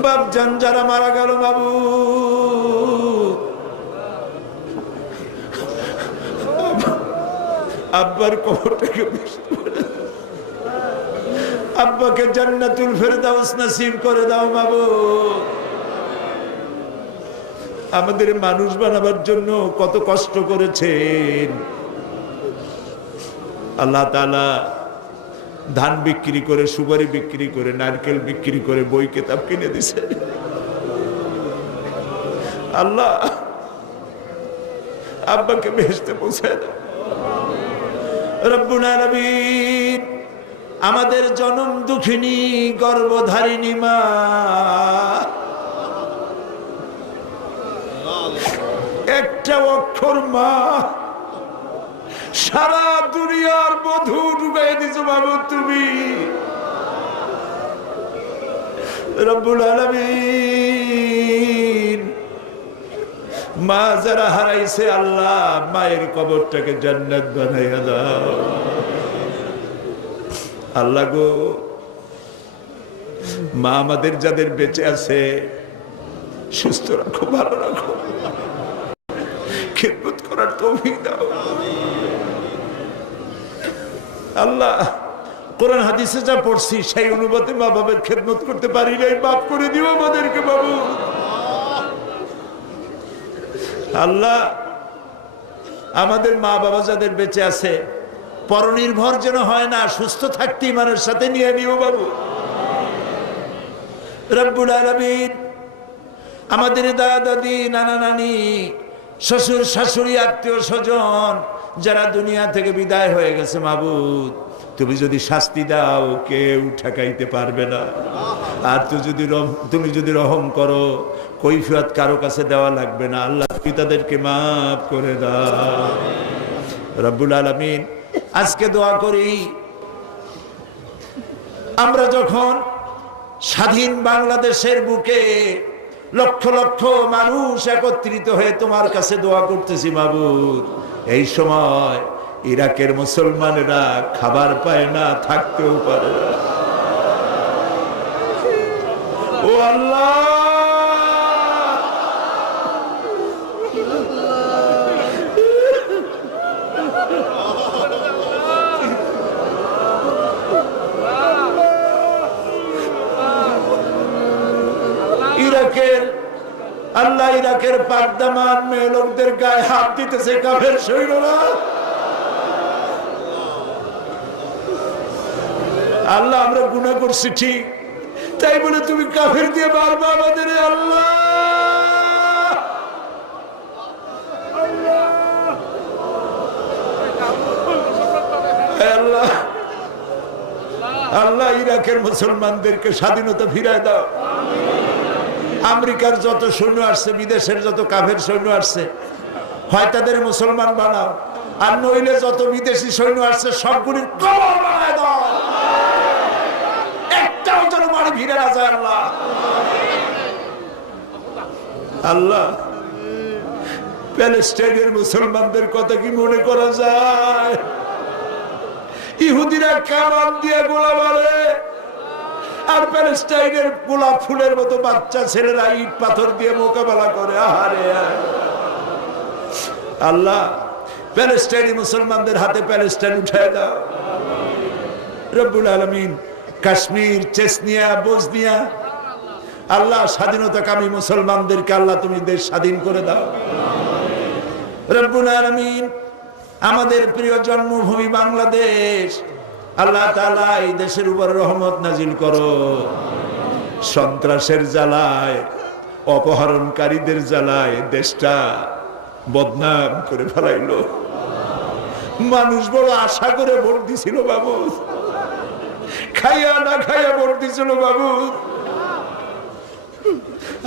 বাপজান যারা মারা গেল, বাবু আব্বার কবরটাকে আব্বাকে জান্নাতুল ফেরদাউস নসিব করে দাও বাবু। আমাদের মানুষ বানাবার জন্য কত কষ্ট করেছেন আল্লাহ তাআলা। ধান বিক্রি করে, সুপারি বিক্রি করে, নারকেল বিক্রি করে বই কিতাব কিনে দিছে। আল্লাহ আব্বাকে বেহেশতে পৌঁছায় দাও রব্বুল আলামিন। আমাদের জনম দুঃখিনী গর্ভধারিণী মা, একটা অক্ষর মা, সারা দুনিয়ার মধু ডুবাই দিছো বাবু তুমি রব্বুল আলামিন। মা যারা হারাইছে আল্লাহ, মায়ের কবরটাকে জান্নাত বানাইয়া দাও আল্লাহ গো। মা আমাদের যাদের বেঁচে আছে সুস্থ রাখো, ভালো রাখো, খেদমত করার তৌফিক দাও আল্লাহ। কোরআন হাদিসে যা পড়ছি সেই অনুপাতে মা বাবার খেদমত করতে পারি নাই, মাফ করে দিও আমাদেরকে বাবু আল্লাহ। আমাদের মা বাবা যাদের বেঁচে আছে পরনির্ভর যেন হয় না, সুস্থ থাকতে ইমানের সাথে নিয়ে নিও বাবু রব্বুল আলামিন। আমাদের দাদা দাদি, নানা নানি, শ্বশুর শাশুড়ি, আত্মীয় স্বজন যারা দুনিয়া থেকে বিদায় হয়ে গেছে মাবুদ, তুমি যদি শাস্তি দাও কেউ ঠেকাইতে পারবে না। আর তুমি যদি রহম করো কৈফিয়ত কারো কাছে দেওয়া লাগবে না আল্লাহ। তুমি তাদেরকে মাফ করে দাও রব্বুল আলামিন। আজকে দোয়া করি, আমরা যখন স্বাধীন বাংলাদেশের বুকে লক্ষ লক্ষ মানুষ একত্রিত হয়ে তোমার কাছে দোয়া করতেছি মাবুদ, এই সময় ইরাকের মুসলমানেরা খাবার পায় না, থাকতেও পারে না। ও আল্লাহ, ইরাকের আল্লাহ, ইরাকের পাকদামান মেয়ে লোকদের গায়ে হাত দিতেছে কাফের সৈন্যরা আল্লাহ। আমরা গুনাহ করছি ঠিক, তাই বলে তুমি কাফের দিয়ে মারবা আমাদের আল্লাহ। আল্লাহ আল্লাহ ইরাকের মুসলমানদেরকে স্বাধীনতা ফিরায় দাও। আমেরিকার যত সৈন্য আসছে, বিদেশের যত কাফের সৈন্য আসছে, হয় তাদের মুসলমান বানাও, আর নইলে যত বিদেশি সৈন্য আসছে সবগুলির কবর বানায় দাও, একটাও যেন বাড়ি ফিরে না যায় আল্লাহ। আল্লাহ প্যালেস্টাইনের মুসলমানদের কথা কি মনে করা যায়? ইহুদিরা কামান দিয়ে গোলা মারে, আর প্যালেস্টাইনের গোলাপ ফুলের মতো বাচ্চা ছেলেরা ইট পাথর দিয়ে মোকাবেলা করে। আহারে আল্লাহ, প্যালেস্টাইনি মুসলমানদের হাতে প্যালেস্টাইন উঠায় দাও রব্বুল আলামিন। কাশ্মীর, চেচনিয়া, বসনিয়া আল্লাহ, স্বাধীনতাকামী মুসলমানদেরকে আল্লাহ তুমি দেশ স্বাধীন করে দাও রব্বুল আলামিন। আমাদের প্রিয় জন্মভূমি বাংলাদেশ আল্লাহ তাআলা এই দেশের উপর রহমত নাজিল করো। সন্ত্রাসের জ্বালায়, অপহরণকারীদের জ্বালায় দেশটা বদনাম করে ফেলাইলো। মানুষ বড় আশা করে ভোট দিছিল বাবু, খাইয়া না খাইয়া ভোট দিছিল বাবু।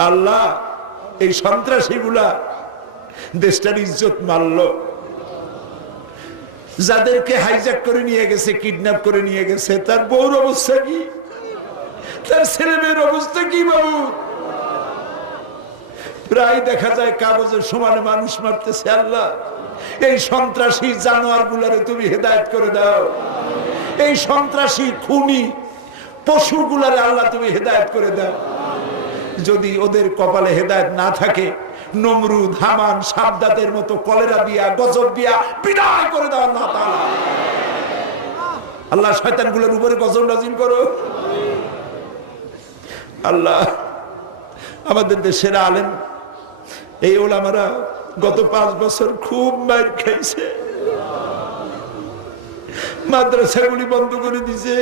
আল্লাহ এই সন্ত্রাসীগুলা দেশটার ইজ্জত মারল। যাদেরকে হাইজ্যাক করে নিয়ে গেছে, কিডন্যাপ করে নিয়ে গেছে, তার বউর অবস্থা কি, তার ছেলে মেয়ের অবস্থা কি বাবু? প্রায় দেখা যায় কাগজের সমানে মানুষ মারতেছে। আল্লাহ এই সন্ত্রাসী জানোয়ার গুলারে তুমি হেদায়েত করে দাও। এই সন্ত্রাসী খুনি পশু গুলারে আল্লাহ তুমি হেদায়েত করে দাও। যদি ওদের কপালে হেদায়েত না থাকে, নমরুদ, হামান, সাদ্দাতের মতো কলেরা দিয়া, গজব দিয়া বিদায় করে দাও আল্লাহ তাআলা। আল্লাহ শয়তানগুলোর উপরে গজব নাজিল করো। আল্লাহ আমাদের দেশের আলেম এই ওলামারা গত 5 বছর খুব মার খাইছে, মাদ্রাসাগুলি বন্ধ করে দিছে,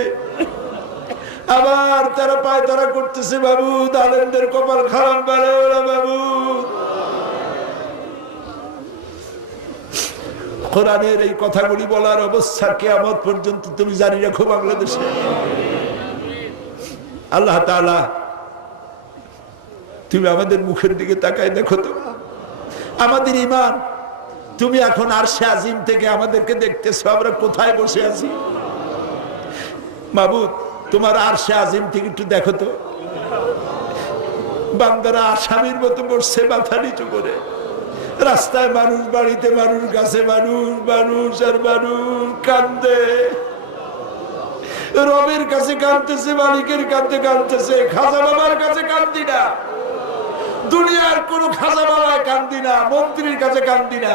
আবার তারা পায় তারা করতেছে বাবু। আলেমদের কপাল খারাপ বাড়ে বাবু। কোরআনের এই কথাগুলি বলার অবস্থা কিয়ামত পর্যন্ত তুমি জানি রাখো বাংলাদেশে। আল্লাহ তাআলা তুমি আমাদের মুখের দিকে তাকায় দেখো তো, আমাদের ঈমান তুমি এখন আরশে আজিম থেকে আমাদেরকে দেখতেছো, আমরা কোথায় বসে আছি। মাবুদ তোমার আরশে আজিম থেকে একটু দেখো তো, বান্দারা আসামির মতো বসছে মাথা নিচু করে। রাস্তায় মানুষ, বাড়িতে মানুষ, গাছে মানুষ, মানুষ আর মানুষ কান্দে। রবের কাছে কাঁদতেছে, মালিকের কাছে কাঁদতেছে, খাজা বাবার কাছে কান্দি না, দুনিয়ার কোন খাজা বাবায় কান্দি না, মন্ত্রীর কাছে কান্দি না,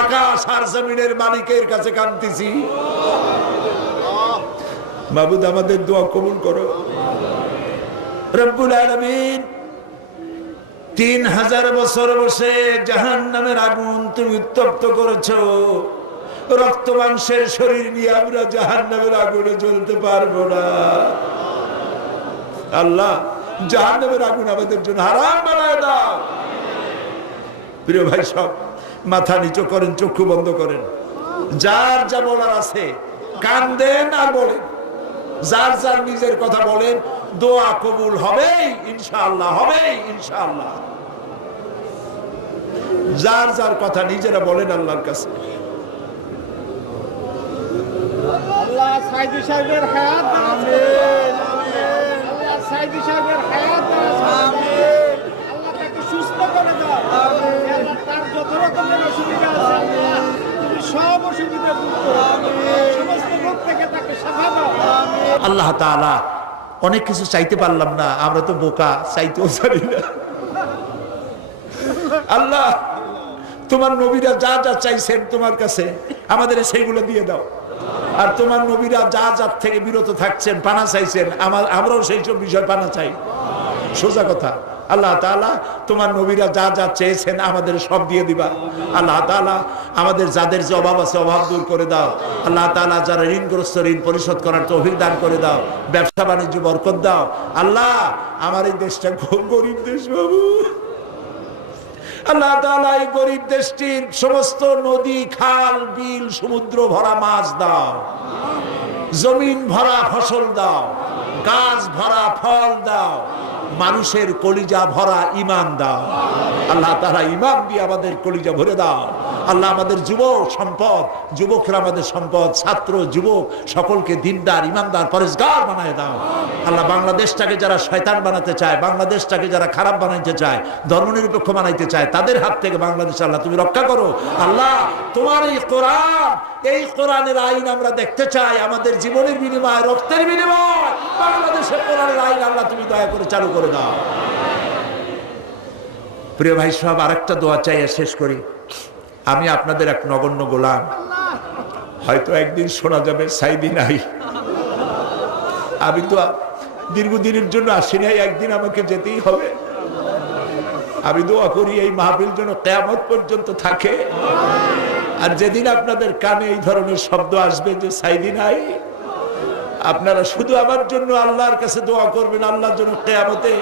আকাশ আর জমিনের মালিকের কাছে কান্দিছি। মাবুদ আমাদের দোয়া কবুল করো। রব্বুল আলামিন 3000 বছর বসে জাহান্নামের আগুন তুমি উত্তপ্ত করেছো। রক্ত মাংসের শরীর নিয়ে আমরা জাহান্নামের আগুনে জ্বলতে পারবো না। আল্লাহ জাহান্নামের আগুন আমাদের জন্য হারাম বানায় দাও। প্রিয় ভাই সব মাথা নিচু করেন, চক্ষু বন্ধ করেন, যার যা বলার আছে কান দেন আর বলেন, যার যার নিজের কথা বলেন, দোয়া কবুল হবেই ইনশাআল্লাহ, হবেই ইনশাআল্লাহ। যার যার কথা নিজেরা বলেন আল্লাহর কাছে। আল্লাহ সাইদি সাহেবের হায়াত দারাজ করুন, আল্লাহ সাইদি সাহেবের হায়াত দারাজ করুন, আল্লাহ তাকে সুস্থ করে দাও, আল্লাহ তার যত রকমের অসুবিধা আছে আল্লাহ তুমি সব অসুবিধা দূর করো, সমস্ত রোগ থেকে তাকে শিফা দাও। আল্লাহ তাআলা অনেক কিছু চাইতে পারলাম না, আমরা তো বোকা, চাইতেও জানি না। আল্লাহ তোমার নবীরা যা যা চাইছেন তোমার কাছে আমাদের সেইগুলো দিয়ে দাও। আর তোমার নবীরা যা যার থেকে বিরত থাকছেন, পানা চাইছেন, আমরাও সেই সব বিষয় পানা চাই। সোজা কথা। আল্লাহ তাআলা তোমার নবীরা যা যা চেয়েছেন আমাদের সব দিয়ে দিবা। আল্লাহ তাআলা আমাদের যাদের যে অভাব আছে অভাব দূর করে দাও। আল্লাহ তাআলা যারা ঋণগ্রস্ত ঋণ পরিশোধ করার তৌফিক দান করে দাও, ব্যবসা বাণিজ্য বরকত দাও। আল্লাহ আমার এই দেশটা খুব গরিব দেশ বাবু। আল্লাহ তাআলা এই গরিব দেশটির সমস্ত নদী, খাল, বিল, সমুদ্র ভরা মাছ দাও, জমিন ভরা ফসল দাও, গাছ ভরা ফল দাও, মানুষের কলিজা ভরা ঈমান দাও। আল্লাহ তাআলা ঈমান দিয়ে আমাদের কলিজা ভরে দাও। আল্লাহ আমাদের যুবক সম্পদ, যুবকরা আমাদের সম্পদ, ছাত্র যুবক সকলকে দিনদার, ঈমানদার, পরেজগার বানায় দাও। আল্লাহ বাংলাদেশটাকে যারা শয়তান বানাতে চায়, বাংলাদেশটাকে যারা খারাপ বানাইতে চায়, ধর্মনিরপেক্ষ বানাইতে চায়, তাদের হাত থেকে বাংলাদেশ আল্লাহ তুমি রক্ষা করো। আল্লাহ তোমার এই কোরআন, এই কোরআনের আইন আমরা দেখতে চাই, আমাদের জীবনের বিনিময়ে, রক্তের বিনিময়ে বাংলাদেশের কোরআনের আইন আল্লাহ তুমি দয়া করে চালু করে দাও। প্রিয় ভাই সব আরেকটা দোয়া চাইয়া শেষ করি। আমি আপনাদের এক নগণ্য গোলাম, হয়তো একদিন শোনা যাবে সাইদি নাই। আমি তো দীর্ঘদিনের জন্য আসি নাই, একদিন আমাকে যেতেই হবে। আমি দোয়া করি এই মাহফিল যেন কিয়ামত পর্যন্ত থাকে। আর যেদিন আপনাদের কানে এই ধরনের শব্দ আসবে যে সাইদি নাই, আপনারা শুধু আমার জন্য আল্লাহর কাছে দোয়া করবেন, আল্লাহর জন্য কিয়ামতে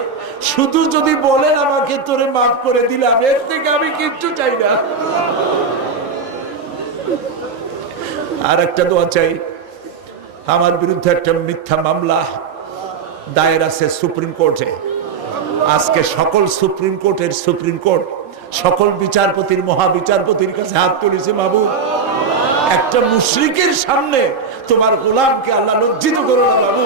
শুধু যদি বলেন আমাকে তোরে মাফ করে দিলাম, এর থেকে আমি কিচ্ছু চাই না। আর একটা দোয়া চাই, আমার বিরুদ্ধে একটা মিথ্যা মামলা দায়ের আছে সুপ্রিম কোর্টে। আজকে সকল সুপ্রিম কোর্টের সুপ্রিম কোর্ট সকল বিচারপতির মহাবিচারপতির কাছে হাত তুলেছে, মাবুদ একটা মুশরিকের সামনে তোমার গোলামকে আল্লাহ লজ্জিত করো না বাবু।